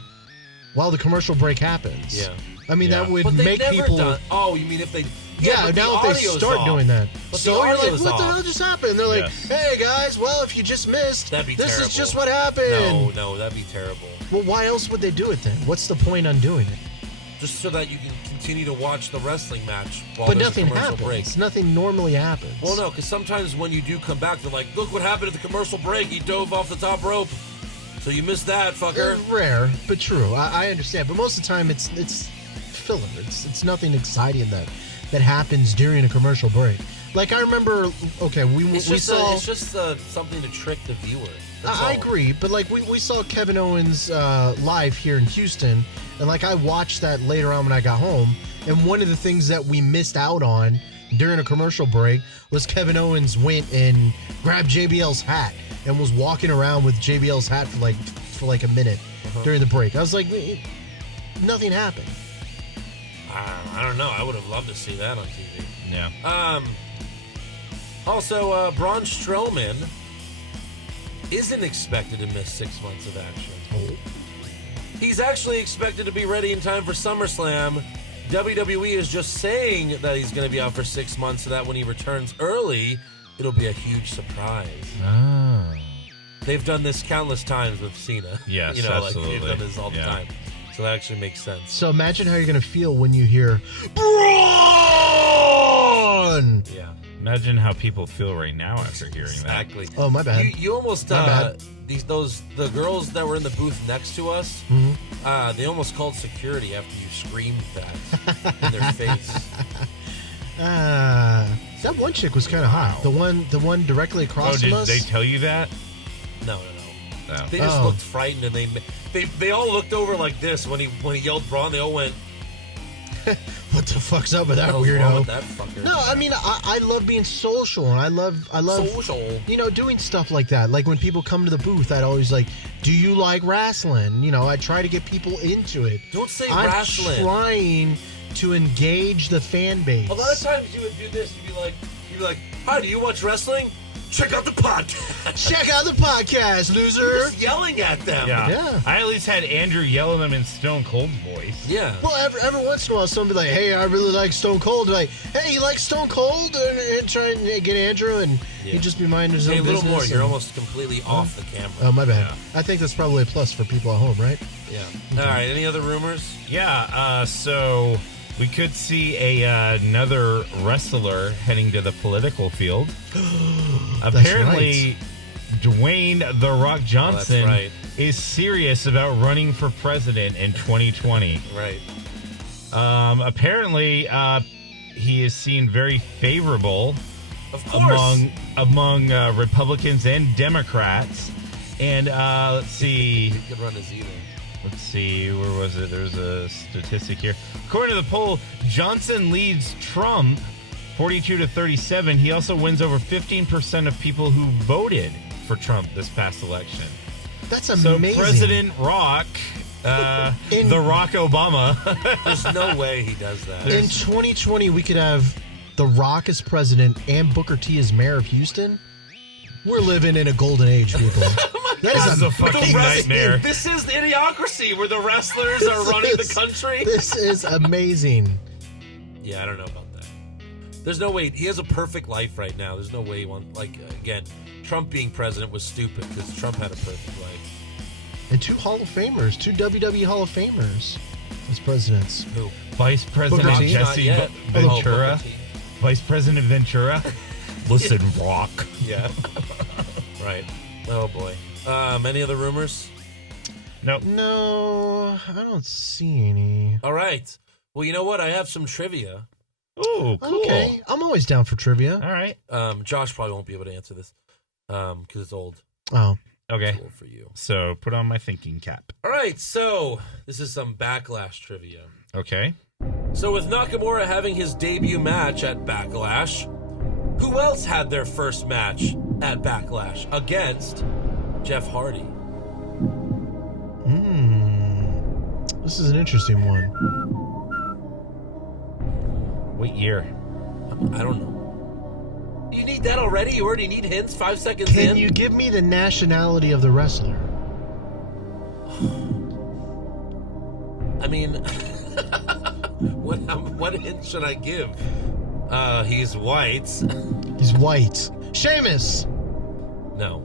commercial break happens. Yeah. I mean, that would But make people. Oh, you mean if they? Yeah, but now the if they audio's start off. doing that. But So the you're like, audio's what the off. hell just happened? They're like, Yes. hey guys, well, if you just missed, That'd be this terrible. is just what happened. No, that'd be terrible. Well, why else would they do it then? What's the point on doing it? Just so that you can continue to watch the wrestling match while But there's nothing a commercial happens. break. Nothing normally happens. Well, no, because sometimes when you do come back, they're like, look what happened at the commercial break. He dove off the top rope. So you missed that, fucker. Rare, but true. I understand. But most of the time, it's filler. It's nothing exciting that happens during a commercial break. Like I remember, okay, we saw. It's just something to trick the viewer. I agree, but like we saw Kevin Owens live here in Houston, and like I watched that later on when I got home, and one of the things that we missed out on during a commercial break was Kevin Owens went and grabbed JBL's hat and was walking around with JBL's hat for like a minute during the break. I was like, nothing happened. I don't know. I would have loved to see that on TV. Yeah. Also, Braun Strowman isn't expected to miss 6 months of action. He's actually expected to be ready in time for SummerSlam. WWE is just saying that he's going to be out for 6 months so that when he returns early, it'll be a huge surprise. Oh. They've done this countless times with Cena. Yes, like absolutely. they've done this all the time. So that actually makes sense. So imagine how you're going to feel when you hear Braun! Yeah. Imagine how people feel right now after hearing Exactly. Oh, my bad. You almost My bad. the girls that were in the booth next to us, they almost called security after you screamed that in their face. That one chick was kind of hot. The one directly that. across Oh, from did us. they tell you that? No. No. They just Oh. looked frightened, and they all looked over like this when he yelled Braun. They all went, What the fuck's up with that "What's wrong weirdo? with that fucker?" No, I mean I love being social, and I love Social. doing stuff like that. Like when people come to the booth, I'd always like, do you like wrestling? I try to get people into it. Don't say I'm wrestling. trying to engage the fan base. A lot of times you would do this. You'd be like, "Hi, do you watch wrestling? Check out the podcast." Check out the podcast, You're loser. just yelling at them. Yeah. I at least had Andrew yell at them in Stone Cold's voice. Yeah. Well, every once in a while, someone be like, "Hey, I really like Stone Cold." Like, "Hey, you like Stone Cold?" And try and get Andrew, and he'd just be minding his own Hey, a little business. more. and- You're almost completely off the camera. Oh, my bad. Yeah. I think that's probably a plus for people at home, right? Yeah. All right. Any other rumors? Yeah, so We could see another wrestler heading to the political field. Apparently, Dwayne "The Rock" Johnson is serious about running for president in 2020. Right. Apparently, he is seen very favorable among Republicans and Democrats. And let's see. He could run as either. Let's see, where was it? There's a statistic here. According to the poll, Johnson leads Trump 42-37. He also wins over 15% of people who voted for Trump this past election. That's amazing. So President Rock, The Rock Obama. There's no way he does that. In 2020, we could have The Rock as president and Booker T as mayor of Houston. We're living in a golden age, people. That is a fucking nightmare. This is the idiocracy where the wrestlers are running the country. This is amazing. Yeah, I don't know about that. There's no way. He has a perfect life right now. There's no way he wants, again, Trump being president was stupid because Trump had a perfect life. And 2 Hall of Famers, 2 WWE Hall of Famers as presidents. Who? Vice President Booker T? Jesse Ventura. Vice President Ventura. Listen, Rock. Yeah. Right. Oh, boy. Any other rumors? Nope. No, I don't see any. All right. Well, you know what? I have some trivia. Ooh, cool. Okay, I'm always down for trivia. All right. Josh probably won't be able to answer this because it's old. Oh. Okay. It's old for you. So put on my thinking cap. All right. So this is some Backlash trivia. Okay. So with Nakamura having his debut match at Backlash, who else had their first match at Backlash against Jeff Hardy? This is an interesting one. What year? I don't know. You need that already? You already need hints 5 seconds in? Can you give me the nationality of the wrestler? I mean, what hint should I give? He's white. He's white. Sheamus! No.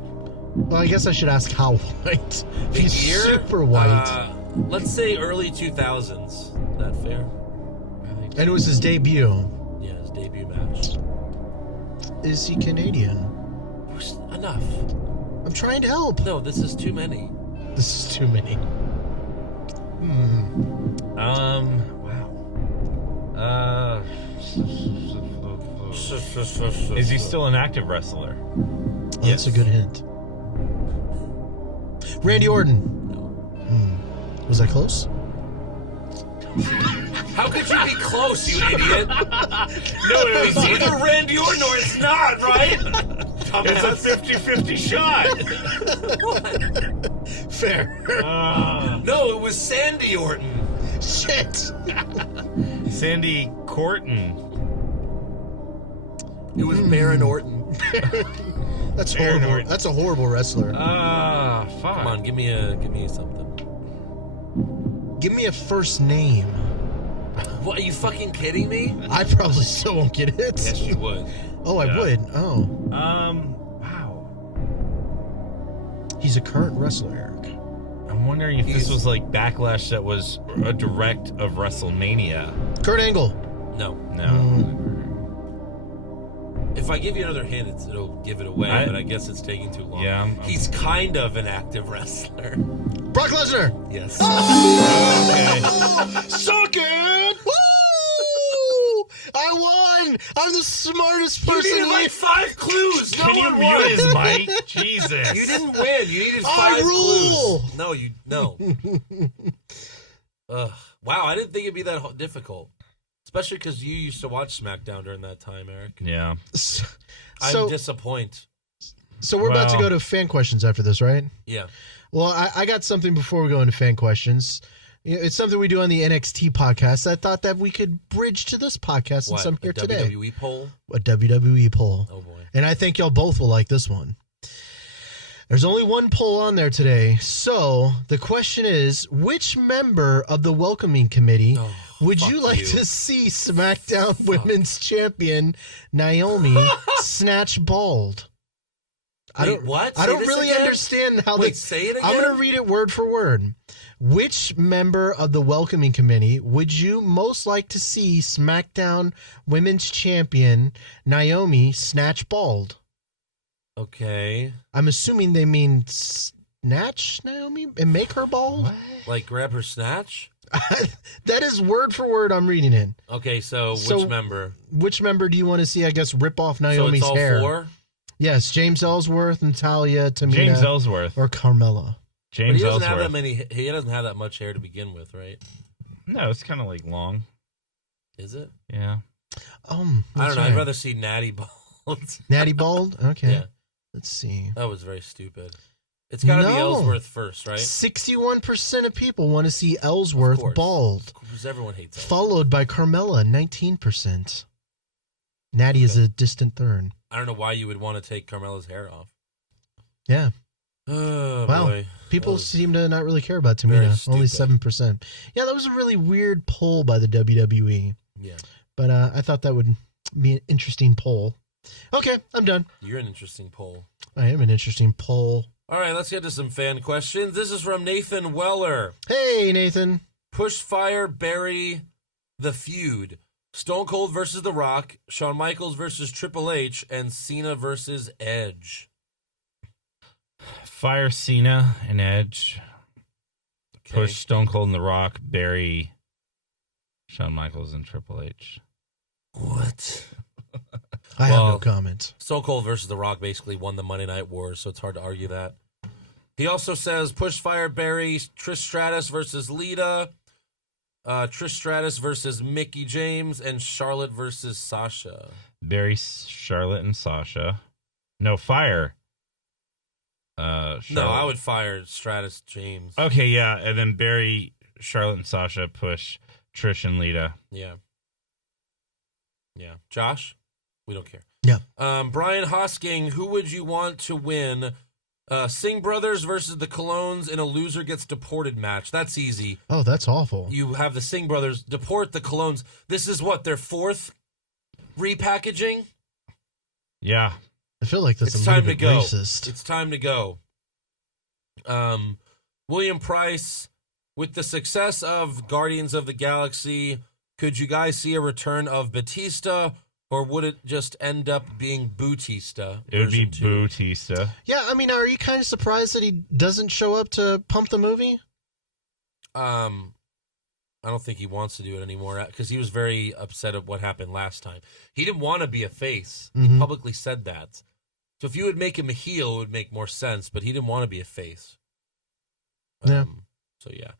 Well, I guess I should ask how white. He's super white. Let's say early 2000s. Is that fair? And it was his debut. Yeah, his debut match. Is he Canadian? Enough. I'm trying to help. No, this is too many. This is too many. Wow. Is he still an active wrestler? That's a good hint. Randy Orton. Was I close? How could you be close, you idiot? No, it was either Randy Orton or it's not, right? It's a 50-50 shot. Fair. No, it was Sandy Orton. Shit. Sandy Corton. It was Baron Orton. That's Baron horrible. Orton. That's a horrible wrestler. Fuck. Come on, give me something. Give me a first name. What, are you fucking kidding me? I probably still won't get it. Yes, you would. Oh, I would. Oh. Wow. He's a current wrestler, Eric. I'm wondering if this was like Backlash that was a direct of WrestleMania. Kurt Angle. No. No. If I give you another hint, it'll give it away, but I guess it's taking too long. Yeah. He's kind of an active wrestler. Brock Lesnar. Yes. Okay. So good. Woo! I won. I'm the smartest person. You needed like 5 clues. No Can you one mute won. his mic? Jesus. You didn't win. You needed 5 I rule. clues. No. Wow, I didn't think it'd be that difficult. Especially because you used to watch SmackDown during that time, Eric. Yeah. I'm disappointed. So we're about to go to fan questions after this, right? Yeah. Well, I got something before we go into fan questions. It's something we do on the NXT podcast. I thought that we could bridge to this podcast since I'm here today. A WWE poll? A WWE poll. Oh, boy. And I think y'all both will like this one. There's only one poll on there today. So the question is, which member of the welcoming committee would you like to see SmackDown Women's Champion Naomi snatch bald? What? I don't really understand how they say it again. I'm going to read it word for word. Which member of the welcoming committee would you most like to see SmackDown Women's Champion Naomi snatch bald? Okay. I'm assuming they mean snatch Naomi and make her bald? What? Like grab her snatch? That is word for word. I'm reading it. Okay, so which member? Which member do you want to see, I guess, rip off Naomi's so it's all hair? 4? Yes, James Ellsworth, Natalya, Tamina. James Ellsworth. Or Carmella. But he doesn't have that many. He doesn't have that much hair to begin with, right? No, it's kind of like long. Is it? Yeah. I don't know. I'd rather see Natty bald. Natty bald? Okay. Yeah. Let's see. That was very stupid. It's got to be Ellsworth first, right? 61% of people want to see Ellsworth bald. Because everyone hates Ellsworth. Followed by Carmella, 19%. Natty is a distant third. I don't know why you would want to take Carmella's hair off. Yeah. Oh, wow. boy. People seem to not really care about Tamina. Only 7%. Yeah, that was a really weird poll by the WWE. Yeah. But I thought that would be an interesting poll. Okay, I'm done. You're an interesting poll. I am an interesting poll. All right, let's get to some fan questions. This is from Nathan Weller. Hey, Nathan. Pushfire, bury the feud. Stone Cold versus The Rock, Shawn Michaels versus Triple H, and Cena versus Edge. Fire Cena and Edge. Okay. Push Stone Cold and The Rock. Bury Shawn Michaels and Triple H. What? I have no comment. Stone Cold versus The Rock basically won the Monday Night Wars, so it's hard to argue that. He also says Pushfire, bury Trish Stratus versus Lita, Trish Stratus versus Mickie James, and Charlotte versus Sasha. Bury Charlotte and Sasha. No, fire. No, I would fire Stratus James. Okay, yeah, and then bury Charlotte and Sasha, push Trish and Lita. Yeah. Yeah. Josh? We don't care. Yeah. Brian Hosking, who would you want to win? Singh Brothers versus the Colognes in a loser gets deported match. That's easy. Oh, that's awful. You have the Singh Brothers deport the Colognes. This is what, their 4th repackaging? Yeah. I feel like that's It's a little time to bit go. racist. It's time to go. William Price, with the success of Guardians of the Galaxy, could you guys see a return of Batista, or would it just end up being Bootista? It would be version 2? Bootista. Yeah, I mean, are you kind of surprised that he doesn't show up to pump the movie? I don't think he wants to do it anymore because he was very upset at what happened last time. He didn't want to be a face. He publicly said that. So if you would make him a heel, it would make more sense, but he didn't want to be a face. Yeah. So, yeah.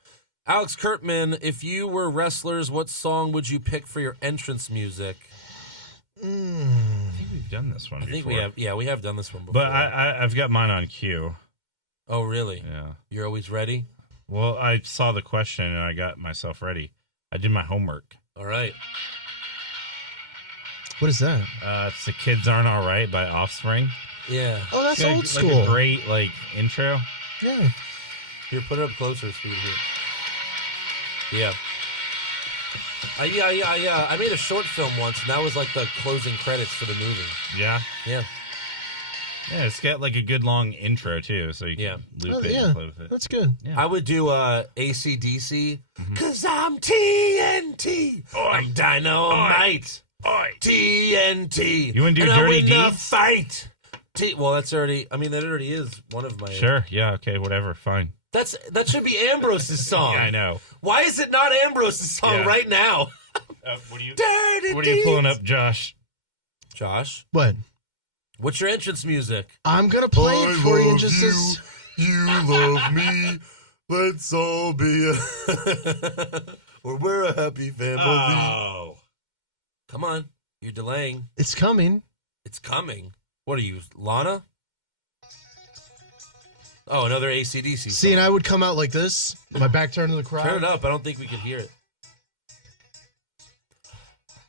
Alex Kurtman, if you were wrestlers, what song would you pick for your entrance music? I think we've done this one before. I think we have. Yeah, we have done this one before. But I've got mine on cue. Oh, really? Yeah. You're always ready? Well, I saw the question and I got myself ready. I did my homework. All right. What is that? It's The Kids Aren't All Right by Offspring. Yeah. Oh, that's It's got, old like, school. a great, intro. Yeah. Here, put it up closer, Speed. Here. Yeah. I made a short film once, and that was like the closing credits for the movie. Yeah. Yeah. Yeah, it's got like a good long intro too, so you can loop it and play with it. That's good. Yeah. I would do AC/DC, because I'm TNT. I'm Dynamite. TNT. You wanna do and Dirty I win the Deeds? fight. Well, that's already, that already is one of my... Sure, yeah, okay, whatever, fine. That should be Ambrose's song. Yeah, I know. Why is it not Ambrose's song right now? What are you Dirty pulling Deeds. up, Josh? Josh? What? What's your entrance music? I'm going to play it for you in just as... You love me. Let's all be or we're a happy family. Oh. Come on. You're delaying. It's coming. It's coming. What are you, Lana? Oh, another AC/DC song. See, and I would come out like this, my back turned to the crowd. Turn it up. I don't think we could hear it.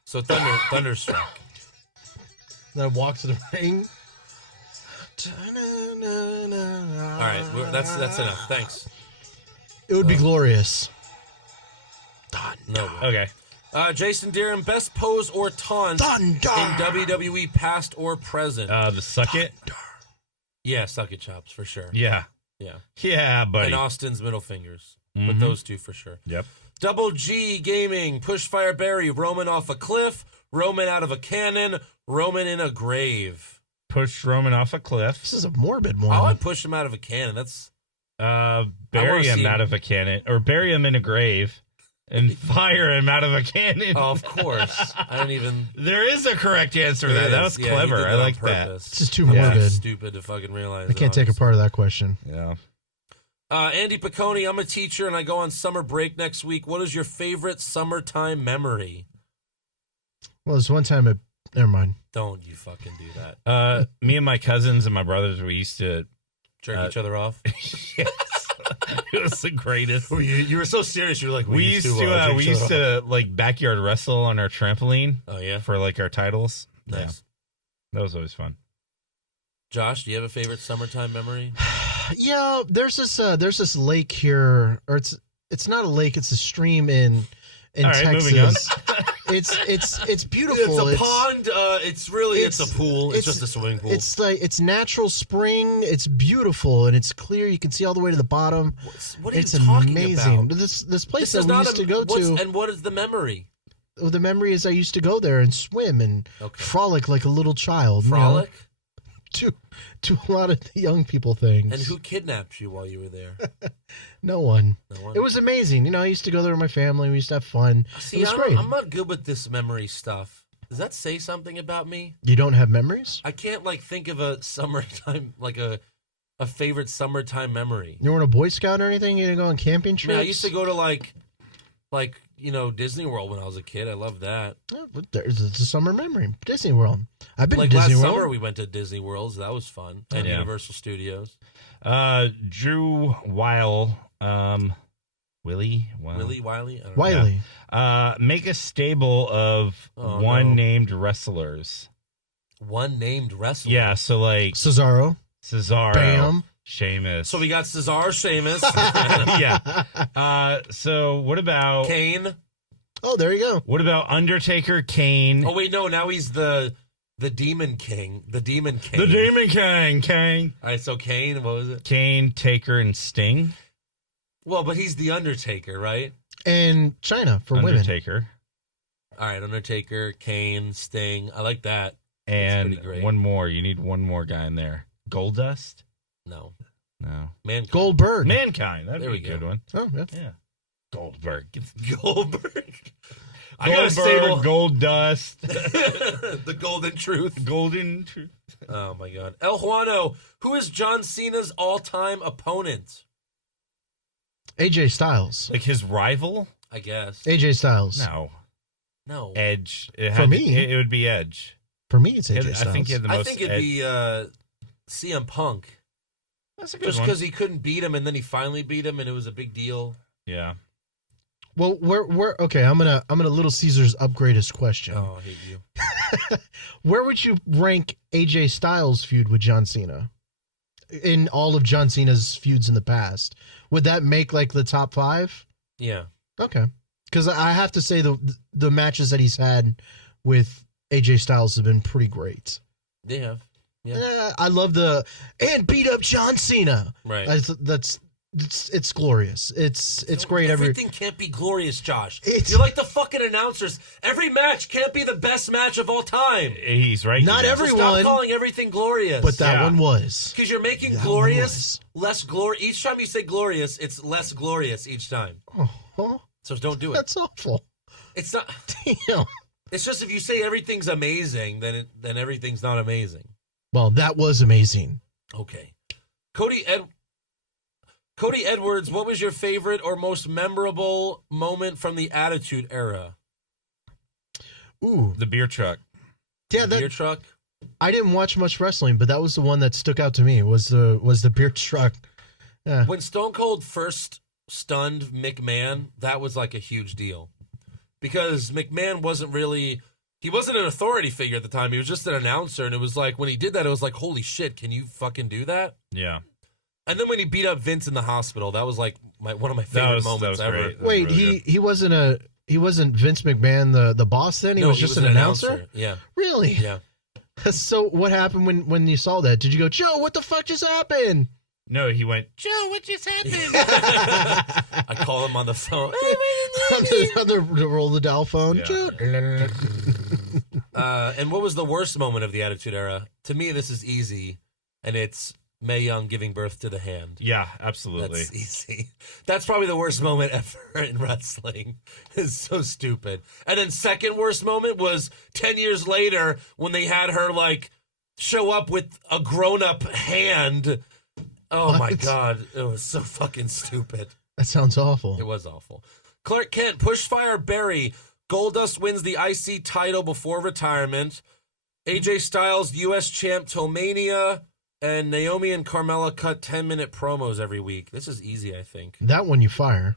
So Thunderstruck. Then I walk to the ring. All right, that's enough. Thanks. It would be glorious. No. Okay. Jason Deeren, best pose or taunt in WWE past or present? The Suck It. Yeah, suck it chops for sure. Yeah. Yeah. Yeah, buddy. And Austin's middle fingers. But those two for sure. Yep. Double G Gaming, Pushfire Barry, Roman off a cliff, Roman out of a cannon, Roman in a grave. Push Roman off a cliff. This is a morbid one. I would push him out of a cannon. That's Bury him out of a cannon, or bury him in a grave, and fire him out of a cannon. Oh, of course. I didn't even. There is a correct answer to that. That was clever. I like that. This is too morbid. Stupid to fucking realize. I can't take a part of that question. Yeah. Andy Piccone, I'm a teacher and I go on summer break next week. What is your favorite summertime memory? Well, there's one time never mind. Don't you fucking do that. Me and my cousins and my brothers, we used to jerk each other off. Yes. It was the greatest. You were so serious. You were like, we used to like backyard wrestle on our trampoline. Oh yeah, for like our titles. Nice. Yeah. That was always fun. Josh, do you have a favorite summertime memory? Yeah, there's this lake here, or it's not a lake, it's a stream in Texas. Moving on. It's beautiful. It's a pond. It's a pool. It's just a swimming pool. It's natural spring. It's beautiful and it's clear. You can see all the way to the bottom. What are it's you talking amazing. about? This place that we used to go to. And what is the memory? Well, the memory is I used to go there and swim and frolic like a little child. Frolic? You know, to a lot of the young people things. And who kidnapped you while you were there? No one. No one? It was amazing. You know, I used to go there with my family. We used to have fun. See, it was great. I'm not good with this memory stuff. Does that say something about me? You don't have memories? I can't think of a summertime, a favorite summertime memory. You weren't a Boy Scout or anything? You didn't go on camping trips? I used to go to Disney World when I was a kid. I loved that. Oh, it's a summer memory. Disney World. I've been to Disney last World. summer we went to Disney World. So that was fun. And Universal Studios. Drew Weil, Willie? Wiley? I don't Wiley. know. Make a stable of named wrestlers. One named wrestler? Yeah, so like... Cesaro. Bam. Sheamus. So we got Cesaro, Sheamus. Yeah. So what about... Kane. Oh, there you go. What about Undertaker, Kane? Oh, wait, no. Now he's the Demon King. The Demon King. The Demon King. Kane. All right, so Kane, what was it? Kane, Taker, and Sting. Well, but he's the Undertaker, right? And China for women. Undertaker. All right, Undertaker, Kane, Sting. I like that. And one more. You need one more guy in there. Goldust? No. Mankind. Goldberg. Mankind. That'd there be a good one. Oh, yeah. Goldberg. I got a stable. Goldust. The Golden Truth. Golden Truth. Oh, my God. El Juano, who is John Cena's all-time opponent? AJ Styles. Like his rival? I guess. AJ Styles. No. Edge. For me. It would be Edge. For me, it's AJ Styles. I think he had the most. I think it'd be CM Punk. That's a good Just one. because he couldn't beat him, and then he finally beat him, and it was a big deal. Yeah. Well, we're okay. I'm gonna Little Caesars upgrade his question. Oh, I hate you. Where would you rank AJ Styles' feud with John Cena in all of John Cena's feuds in the past? Would that make like the top 5? Yeah. Okay. Because I have to say the matches that he's had with AJ Styles have been pretty great. They have. Yeah. I love and beat up John Cena. Right. It's glorious. It's great. Everything can't be glorious, Josh. You're like the fucking announcers. Every match can't be the best match of all time. He's right. Not everyone. So stop calling everything glorious. But that one was. Because you're making glorious less glorious. Each time you say glorious, it's less glorious each time. Uh-huh. So don't do it. That's awful. It's not. Damn. It's just if you say everything's amazing, then everything's not amazing. Well, that was amazing. Okay. Cody Edwards, what was your favorite or most memorable moment from the Attitude Era? Ooh, the beer truck. Yeah, beer truck. I didn't watch much wrestling, but that was the one that stuck out to me. Was the beer truck? Yeah. When Stone Cold first stunned McMahon, that was like a huge deal because McMahon wasn't an authority figure at the time. He was just an announcer, and it was like when he did that, it was like, holy shit, can you fucking do that? Yeah. And then when he beat up Vince in the hospital, that was like one of my favorite moments ever. Wait, really he wasn't Vince McMahon the boss then? He was just an announcer? Yeah. Really? Yeah. So what happened when you saw that? Did you go, Joe, what the fuck just happened? No, he went, Joe, what just happened? I call him on the phone. on the roll the dial phone. Yeah. Joe. And what was the worst moment of the Attitude Era? To me, this is easy, and it's Mae Young giving birth to the hand. Yeah, absolutely. That's easy. That's probably the worst moment ever in wrestling. It's so stupid. And then second worst moment was 10 years later when they had her, like, show up with a grown-up hand. Oh, What? my God. It was so fucking stupid. That sounds awful. It was awful. Clark Kent, Pushfire Barry. Goldust wins the IC title before retirement. AJ Styles, U.S. champ till Mania. And Naomi and Carmella cut 10-minute promos every week. This is easy, I think. That one you fire.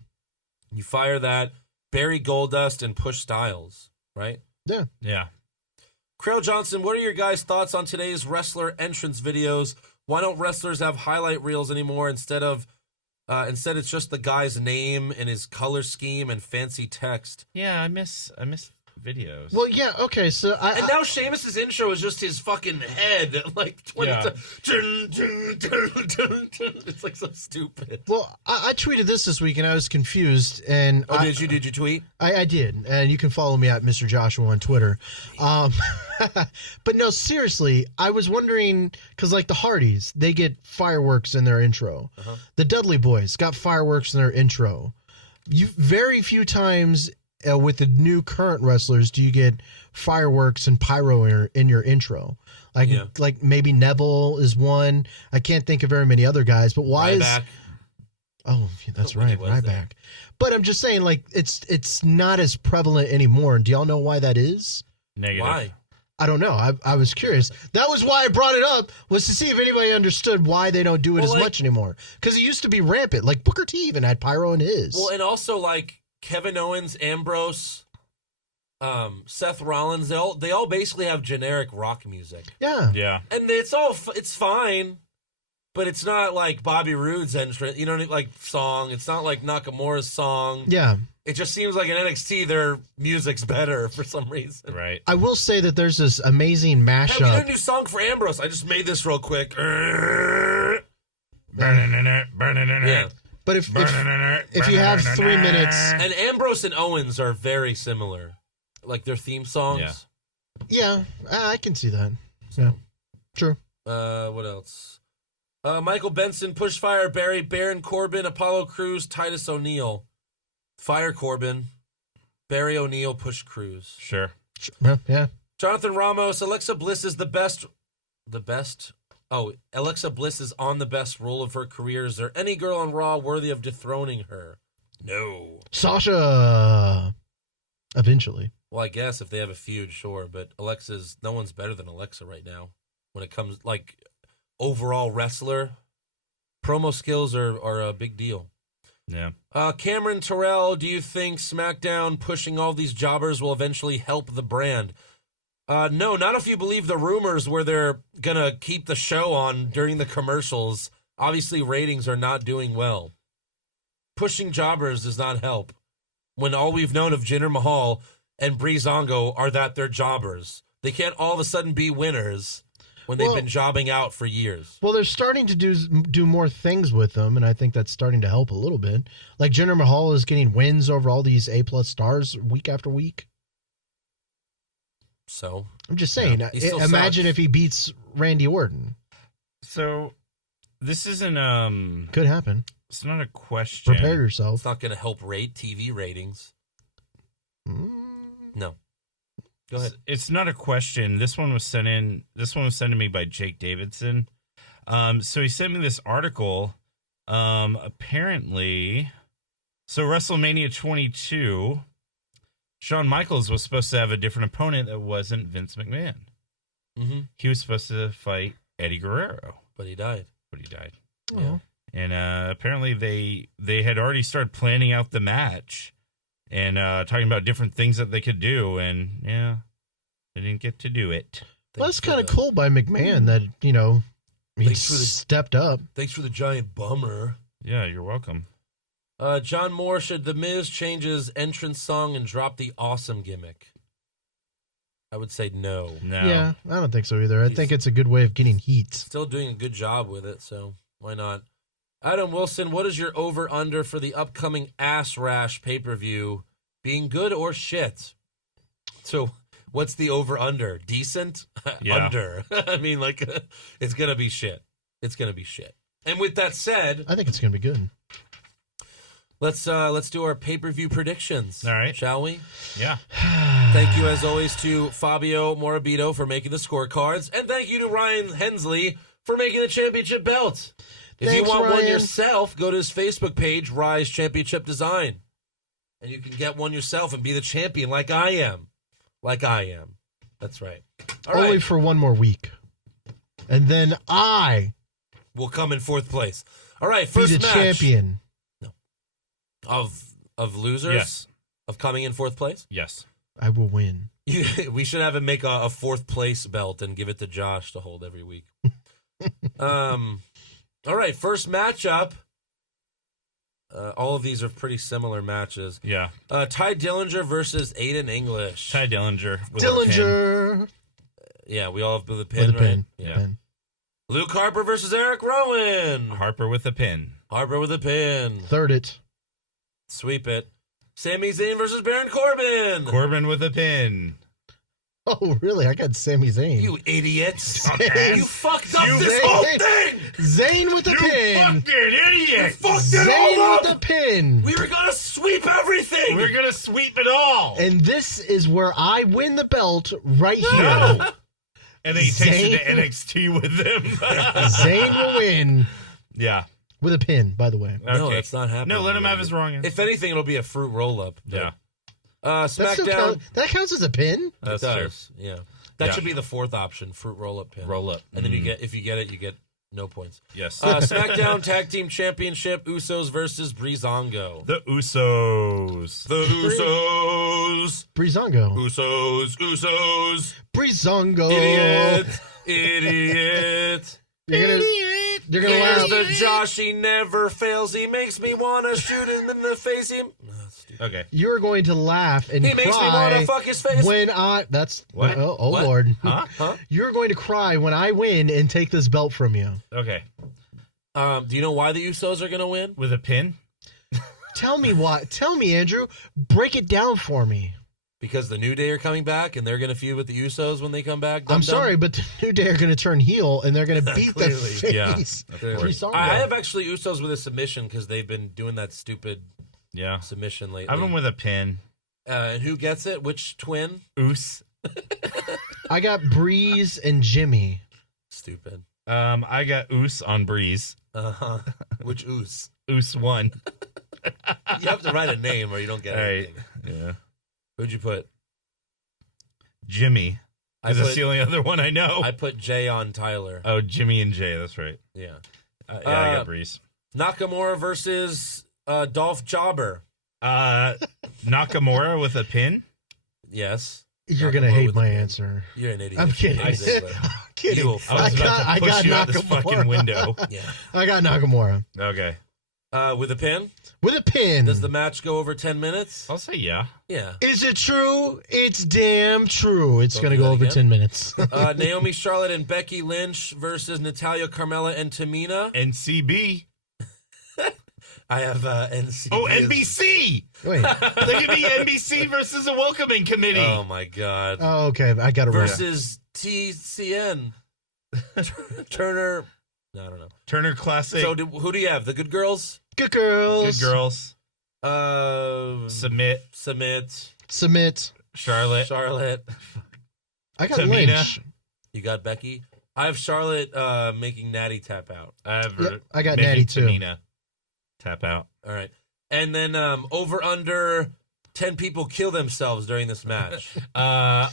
You fire that, Barry Goldust, and Push Styles, right? Yeah. Yeah. Creel Johnson, what are your guys' thoughts on today's wrestler entrance videos? Why don't wrestlers have highlight reels anymore instead it's just the guy's name and his color scheme and fancy text? Yeah, I miss videos. Well, yeah, okay, so And now Sheamus's intro is just his fucking head, like 20 Yeah. It's like so stupid. Well, I tweeted this week and I was confused. And Oh, did you tweet? I did, and you can follow me at Mr. Joshua on Twitter. But no, seriously, I was wondering because like the Hardys, they get fireworks in their intro. The Dudley Boys got fireworks in their intro. You very few times with the new current wrestlers do you get fireworks and pyro in your intro. Like maybe Neville is one. I can't think of very many other guys, but why Ryback. Oh, that's When he right, was Ryback. there. But I'm just saying, like, it's not as prevalent anymore. Do y'all know why that is? Negative. Why? I don't know. I was curious. That was why I brought it up, was to see if anybody understood why they don't do it Well, as like- much anymore. Because it used to be rampant. Like Booker T even had pyro in his. Well, and also like Kevin Owens, Ambrose, Seth Rollins, they all basically have generic rock music, yeah. Yeah. and it's fine, but it's not like Bobby Roode's entrance, like song. It's not like Nakamura's song. Yeah. It just seems like in NXT their music's better for some reason. Right. I will say that there's this amazing Hey, we did a mashup. new song for Ambrose. I just made this real quick. Burning in Yeah. it. But if you have 3 minutes, And Ambrose and Owens are very similar, like their theme songs. Yeah. yeah, I can see that. Yeah, true. What else? Michael Benson, Pushfire, Barry, Baron Corbin, Apollo Crews, Titus O'Neil. Fire Corbin, Barry O'Neil, Push Crews. Sure. Yeah. Jonathan Ramos, Alexa Bliss is the best. The best? Oh, Alexa Bliss is on the best roll of her career. Is there any girl on Raw worthy of dethroning her? No. Sasha. Eventually. Well, I guess if they have a feud, sure. But no one's better than Alexa right now. When it comes, like, overall wrestler, promo skills are a big deal. Yeah. Cameron Terrell, do you think SmackDown pushing all these jobbers will eventually help the brand? No, not if you believe the rumors where they're going to keep the show on during the commercials. Obviously, ratings are not doing well. Pushing jobbers does not help when all we've known of Jinder Mahal and Breezango are that they're jobbers. They can't all of a sudden be winners when they've been jobbing out for years. Well, they're starting to do more things with them, and I think that's starting to help a little bit. Like Jinder Mahal is getting wins over all these A-plus stars week after week. So I'm just saying, he still imagine sucks. if he beats Randy Orton. So this isn't Could happen. it's not a question. Prepare It's yourself. not going to help rate TV ratings. No. Go ahead. It's not a question. This one was sent to me by Jake Davidson. So he sent me this article. Apparently, so WrestleMania 22, Shawn Michaels was supposed to have a different opponent that wasn't Vince McMahon. Mm-hmm. He was supposed to fight Eddie Guerrero, But he died. Yeah. And apparently they had already started planning out the match and talking about different things that they could do, and yeah, they didn't get to do it. Well, that's kind of cool by McMahon that, he Thanks for the- stepped up. Thanks for the giant bummer. Yeah, you're welcome. John Moore, should The Miz change his entrance song and drop the awesome gimmick? I would say no. Yeah, I don't think so either. I think it's a good way of getting heat. Still doing a good job with it, so why not? Adam Wilson, what is your over-under for the upcoming Ass Rash pay-per-view? Being good or shit? So, what's the over-under? Decent? Yeah. Under. I mean, like, it's going to be shit. It's going to be shit. And with that said, I think it's going to be good. let's do our pay-per-view predictions. All right. Shall we? Yeah. Thank you, as always, to Fabio Morabito for making the scorecards. And thank you to Ryan Hensley for making the championship belt. If you Thanks, want one Ryan. yourself, go to his Facebook page, Rise Championship Design. And you can get one yourself and be the champion like I am. Like I am. That's right. All Only right. for one more week. And then I We'll come in fourth place. All right, be first the match champion. of losers Yes. of coming in fourth place. Yes. I will win. We should have him make a fourth place belt and give it to Josh to hold every week. All right, first matchup. All of these are pretty similar matches. Yeah. Ty Dillinger versus Aiden English. Ty Dillinger. With a pin. Dillinger Yeah, we all have with a pin, with a right? pin. Yeah. Pin. Luke Harper versus Eric Rowan. Harper with a pin. Harper with a pin. Third it. Sweep it. Sami Zayn versus Baron Corbin. Corbin with a pin. Oh, really? I got Sami Zayn. You idiots. Dumbass. You fucked up You this Zayn. whole thing. Zayn with the pin. Fucking idiot. Fucked it Zayn all with up. the pin. We were going to sweep everything. We're going to sweep it all. And this is where I win the belt right here. No. And then he takes it to Zayn- NXT with them. Zayn will win Yeah. with a pin, by the way. No, Okay. that's not happening. No, let him have his wrong answer. If anything, it'll be a fruit roll-up. Yeah. That still SmackDown. that counts as a pin? That's It true. does. Yeah. That Yeah. should be the fourth option, fruit roll-up pin. Roll up. And then if you get it, you get no points. Yes. SmackDown Tag Team Championship, Usos versus Breezango. The Usos. The Usos. Breezango. Usos. Breezango. Idiot. You're gonna Here's laugh. the Josh, he never fails. He makes me want to shoot him in the face. Okay. You're going to laugh and He makes me cry want to fuck his face. when I. That's What? Oh What? Lord. Huh? You're going to cry when I win and take this belt from you. Okay. Do you know why the Usos are going to win? With a pin? Tell me what. Tell me, Andrew. Break it down for me. Because the New Day are coming back and they're going to feud with the Usos when they come back. I'm sorry, but the New Day are going to turn heel and they're going to beat the Clearly, yeah. face. Clearly. Breezango. I have actually Usos with a submission because they've been doing that stupid Yeah. submission lately. I have him with a pin. And who gets it? Which twin? Oos. I got Breeze and Jimmy. Stupid. I got Oos on Breeze. Uh-huh. Which Oos? Oos 1. You have to write a name or you don't get All right. anything. Yeah. Who'd you put? Jimmy. I Because that's put- the only other one I know. I put Jay on Tyler. Oh, Jimmy and Jay. That's right. Yeah. Yeah, I got Breeze. Nakamura versus Dolph Jobber. Nakamura with a pin? Yes. You're Nakamura going to hate with my a pin. answer. You're an idiot. I'm kidding. I say that. I'm kidding. You will I was about I to push got you out this Nakamura. fucking window. Yeah. I got Nakamura. Okay. With a pin? With a pin. Does the match go over 10 minutes? I'll say yeah. Yeah. Is it true? It's damn true. It's Don't going to do go that over again. 10 minutes. Naomi Charlotte and Becky Lynch versus Natalia Carmella and Tamina. NCB. I have NCB. Oh, as- NBC. Wait. Look at me, NBC versus a welcoming committee. Oh my God. Oh, okay. I got it right. Versus TCN. Turner. No, I don't know. Turner Classic. So who do you have? The Good Girls? Good girls. Good girls. Submit. Submit. Charlotte. Charlotte. I got Tamina. Lynch. You got Becky. I have Charlotte making Natty tap out. Yep, I got Maybe Natty too. Tamina. Tap out. All right. And then over under 10 people kill themselves during this match.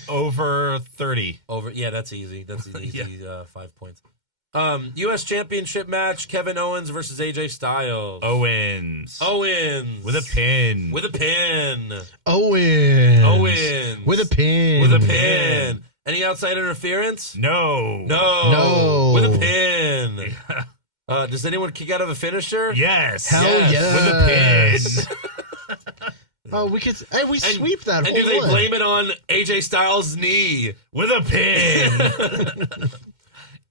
Over 30. Over. Yeah, that's easy. That's an easy Yeah. 5 points. U.S. Championship match, Kevin Owens versus AJ Styles. Owens. Owens. With a pin. With a pin. Owens. Owens. With a pin. With a pin. Any outside interference? No. No. With a pin. Does anyone kick out of a finisher? Yes. Hell Yes. yes. With a pin. Oh, we sweep that And whole do they one. blame it on AJ Styles' knee? With a pin.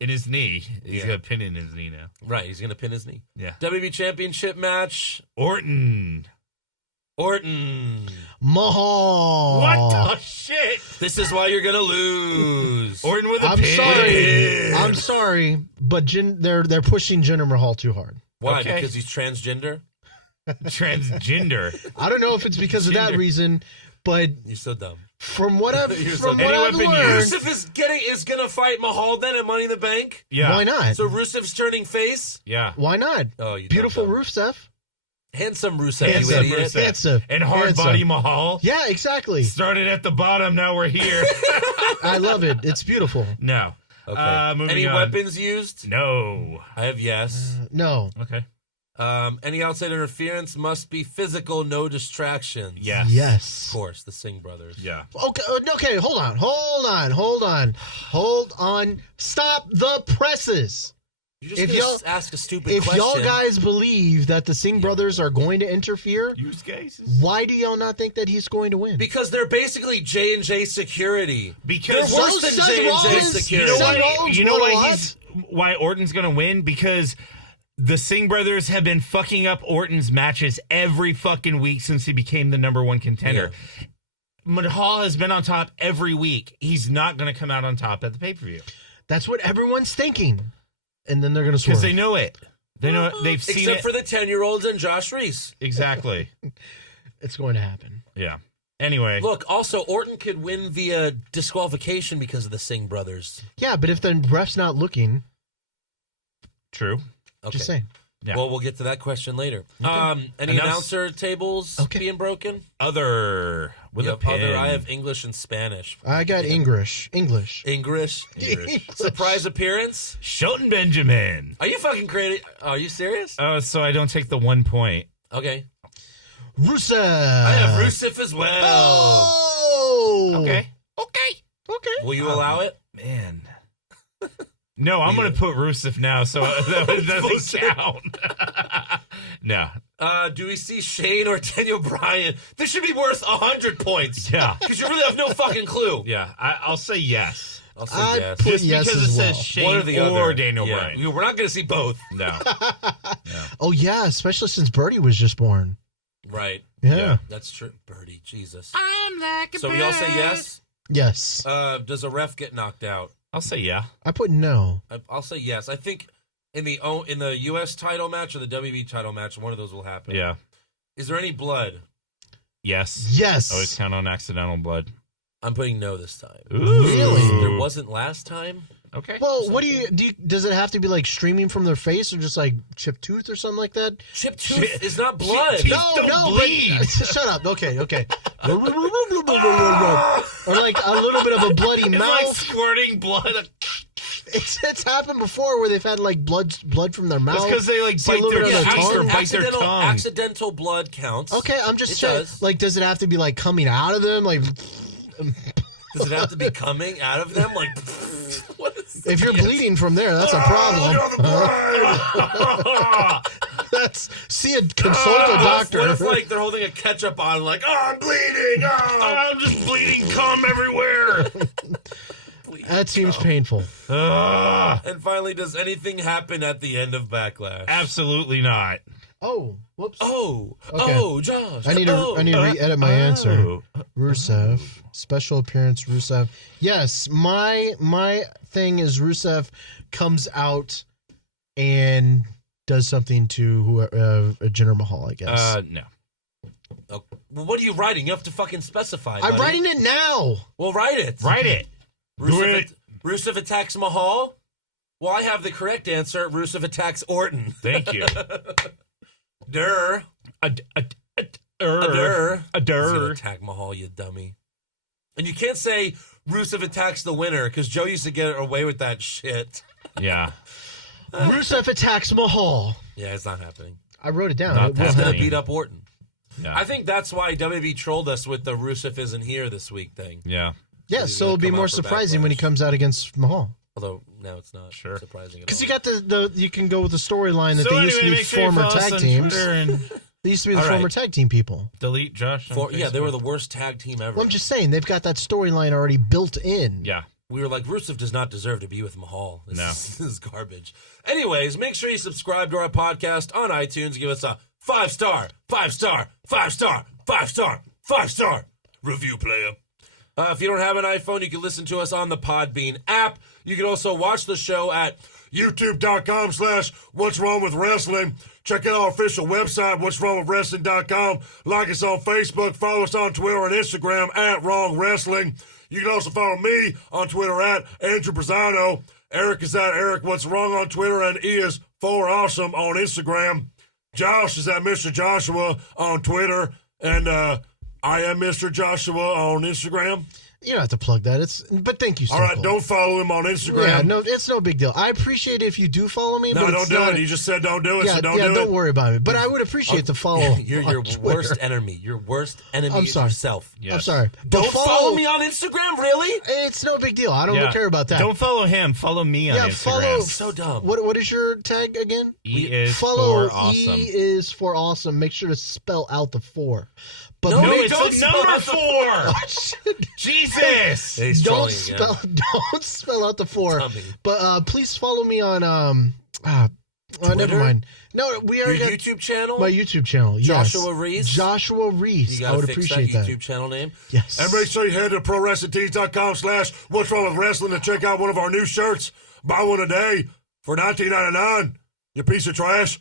In his knee. He's got a pin in his knee now. Right, he's going to pin his knee. Yeah. WWE Championship match. Orton. Mahal. What the shit? This is why you're going to lose. Orton with a pin. I'm sorry, but they're pushing Jinder Mahal too hard. Why? Okay. Because he's transgender? Transgender. I don't know if it's because of that reason, but You're so dumb. from what I've so learned, Rusev is going to fight Mahal then at Money in the Bank? Yeah. why not? So Rusev's turning face? Yeah. Why not? Oh, you Beautiful dumb. Rusev. Handsome Rusev, you Handsome idiot. Rusev. Handsome. And hard Handsome. body Mahal. Yeah, exactly. Started at the bottom, now we're here. I love it. It's beautiful. No. Okay. Moving Any on. weapons used? No. I have yes. No. Okay. Any outside interference must be physical, no distractions. Yes. Yes. Of course, the Singh brothers. Yeah. Okay, hold on. Stop the presses. You If just ask a stupid If question. y'all guys believe that the Singh brothers are going to interfere, Use cases. why do y'all not think that he's going to win? Because they're basically J&J security. Because They're worse than Seth J&J Rollins- security. You know Seth why? Rollins You know won a why lot. why Orton's gonna win? Because the Singh brothers have been fucking up Orton's matches every fucking week since he became the number one contender. Yeah. Mahal has been on top every week. He's not gonna come out on top at the pay-per-view That's what everyone's thinking. And then they're going to swerve. because they know it. They know it. They've seen Except it. for the 10-year-olds and Josh Reese. Exactly. It's going to happen. Yeah. Anyway. Look, also, Orton could win via disqualification because of the Singh brothers. Yeah, but if the ref's not looking, True. Okay. just saying. Yeah. Well, we'll get to that question later. Any announcer tables being broken? Other with a Yep, pin. other. I have English and Spanish. I got English. English. English. Surprise appearance? Shelton Benjamin. Are you fucking crazy? Are you serious? So I don't take the 1 point. Okay. Rusev. I have Rusev as well. Oh. Okay. Will you allow it? Man. No, I'm going to put Rusev now, so that doesn't count. No. Do we see Shane or Daniel Bryan? This should be worth 100 points. Yeah. Because you really have no fucking clue. Yeah, I'll say yes. I'll say I yes. put Just yes because as it well. says Shane One or the or other. Daniel Yeah. Bryan. We're not going to see both. No. Oh, yeah, especially since Birdie was just born. Right. Yeah. That's true. Birdie, Jesus. I'm like a So we all say yes? Yes. Does a ref get knocked out? I'll say yeah. I put no. I'll say yes. I think in the U.S. title match or the WWE title match, one of those will happen. Yeah. Is there any blood? Yes. Yes. Always count on accidental blood. I'm putting no this time. Ooh. Really? There wasn't last time? Okay. Well, what do you does it have to be like streaming from their face or just like chipped tooth or something like that? Chipped tooth is not blood. Teeth don't bleed. But, shut up. Okay. Or like a little bit of a bloody It's mouth. like squirting blood. It's happened before where they've had like blood from their mouth. That's because they like See a bite little their bit of cheeks tongue? or bite their tongue. Accidental blood counts. Okay, I'm just It saying. does. Like, does it have to be like coming out of them? Like, Does it have to be coming out of them? Like, what is if you're that? bleeding from there, that's a problem. Consult a doctor. What if like they're holding a ketchup on, like, oh, I'm bleeding. Oh, I'm just bleeding cum everywhere. That seems painful. And finally, does anything happen at the end of Backlash? Absolutely not. Oh, whoops. Oh, Okay. oh, Josh. I need to re-edit my answer. Rusev, special appearance. Rusev. Yes, my thing is Rusev comes out and does something to Jinder Mahal. I guess. No. Oh, well, what are you writing? You have to fucking specify. I'm buddy. writing it now. Well, write it. Write it. Rusev attacks Mahal. Well, I have the correct answer. Rusev attacks Orton. Thank you. Durr. A Durr. He's gonna Durr. attack Mahal, you dummy. And you can't say Rusev attacks the winner because Joe used to get away with that shit. Yeah. Rusev attacks Mahal. Yeah, it's not happening. I wrote it down. Not It will He's gonna happen. beat up Orton. Yeah. I think that's why WWE trolled us with the Rusev isn't here this week thing. Yeah. Yeah, He's so gonna it'll be come more out for surprising when he Backlash. comes out against Mahal. Although now it's not Sure. surprising at all. Because you got you can go with the storyline that So they used to anyway, be make sure you former follow us tag on teams. Twitter and They used to be the All former right. tag team people. Delete Josh. on Yeah, they Facebook. were the worst tag team ever. Well, I'm just saying, they've got that storyline already built in. Yeah. We were like, Rusev does not deserve to be with Mahal. No. This is garbage. Anyways, make sure you subscribe to our podcast on iTunes. Give us a 5-star review, player. If you don't have an iPhone, you can listen to us on the Podbean app. You can also watch the show at YouTube.com/What's Wrong with Wrestling. Check out our official website, what'swrongwithwrestling.com. Like us on Facebook. Follow us on Twitter and Instagram at Wrong Wrestling. You can also follow me on Twitter at Andrew Brazano. Eric is at Eric What's Wrong on Twitter, and he is 4Awesome on Instagram. Josh is at Mr. Joshua on Twitter, and I am Mr. Joshua on Instagram. You don't have to plug that. But thank you, All right, Simple. don't follow him on Instagram. Yeah, no, it's no big deal. I appreciate it if you do follow me. No, but don't it's do not, it. You just said don't do it, Yeah, so don't do it. don't worry about it. But I would appreciate the follow. You're on your Twitter. worst enemy. Your worst enemy I'm is sorry. yourself. Yes. I'm sorry. Don't But follow me on Instagram, really? It's no big deal. I don't Yeah. care about that. Don't follow him. Follow me on Yeah, Instagram. follow- So dumb. What is your tag again? E is Follow for awesome. E is for awesome. Make sure to spell out the 4. But No, No, Wait, it's don't a spell number out the- 4. Jesus. He's don't trolling again. don't spell out the 4. Dummy. But please follow me on never Twitter? mind. No, we Your already got YouTube channel? my YouTube channel. Yes. Joshua Reese? Joshua Reese. You I gotta would fix appreciate that that. YouTube channel name. Yes. And make sure you head to ProWrestlingTees.com/What's Wrong with Wrestling to check out one of our new shirts. Buy one a day for $19.99. You piece of trash.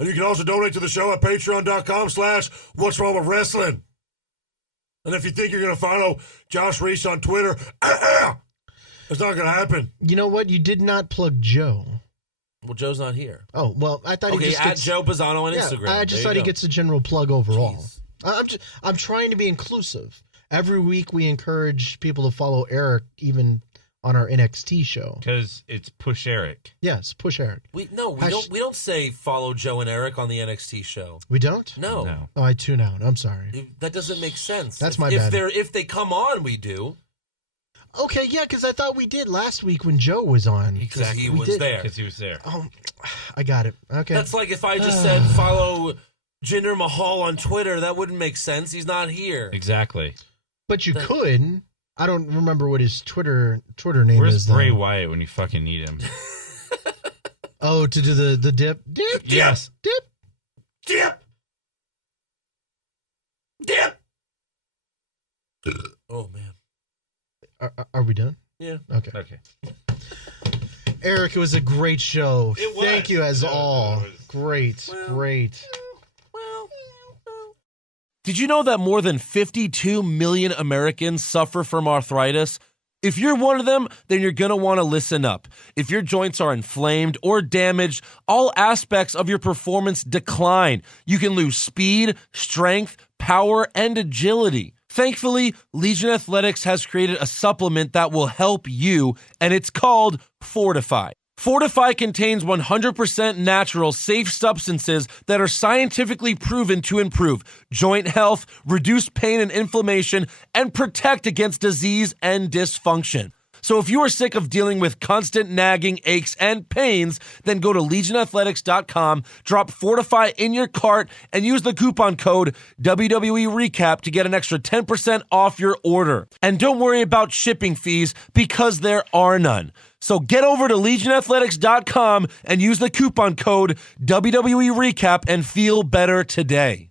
And you can also donate to the show at Patreon.com/What's Wrong with Wrestling. And if you think you're going to follow Josh Reese on Twitter, it's not going to happen. You know what? You did not plug Joe. Well, Joe's not here. Oh, well, I thought he Okay, just at gets Joe Pisano on Yeah, Instagram. I just There thought you he go. gets a general plug overall. Jeez. I'm trying to be inclusive. Every week we encourage people to follow Eric, even on our NXT show. Because it's Push Eric. Yes, push Eric. We don't say follow Joe and Eric on the NXT show. We don't? No. No. Oh, I tune out. I'm sorry. That doesn't make sense. That's If- my if bad. If they come on, we do. Okay, yeah, because I thought we did last week when Joe was on. Because he We was did. there. Because he was there. Oh, I got it. Okay. That's like if I just said follow Jinder Mahal on Twitter. That wouldn't make sense. He's not here. Exactly. But you could. I don't remember what his Twitter name Where's is, though. Bray Wyatt when you fucking need him? Oh, to do the dip? Dip? Yes. Dip? Dip! Dip. Oh man. Are we done? Yeah. Okay. Okay. Eric, it was a great show. It was. Thank you as Yeah, all. it was. Great. Great. Did you know that more than 52 million Americans suffer from arthritis? If you're one of them, then you're going to want to listen up. If your joints are inflamed or damaged, all aspects of your performance decline. You can lose speed, strength, power, and agility. Thankfully, Legion Athletics has created a supplement that will help you, and it's called Fortify. Fortify contains 100% natural, safe substances that are scientifically proven to improve joint health, reduce pain and inflammation, and protect against disease and dysfunction. So if you are sick of dealing with constant nagging aches and pains, then go to legionathletics.com, drop Fortify in your cart, and use the coupon code WWE Recap to get an extra 10% off your order. And don't worry about shipping fees because there are none. So get over to legionathletics.com and use the coupon code WWE Recap and feel better today.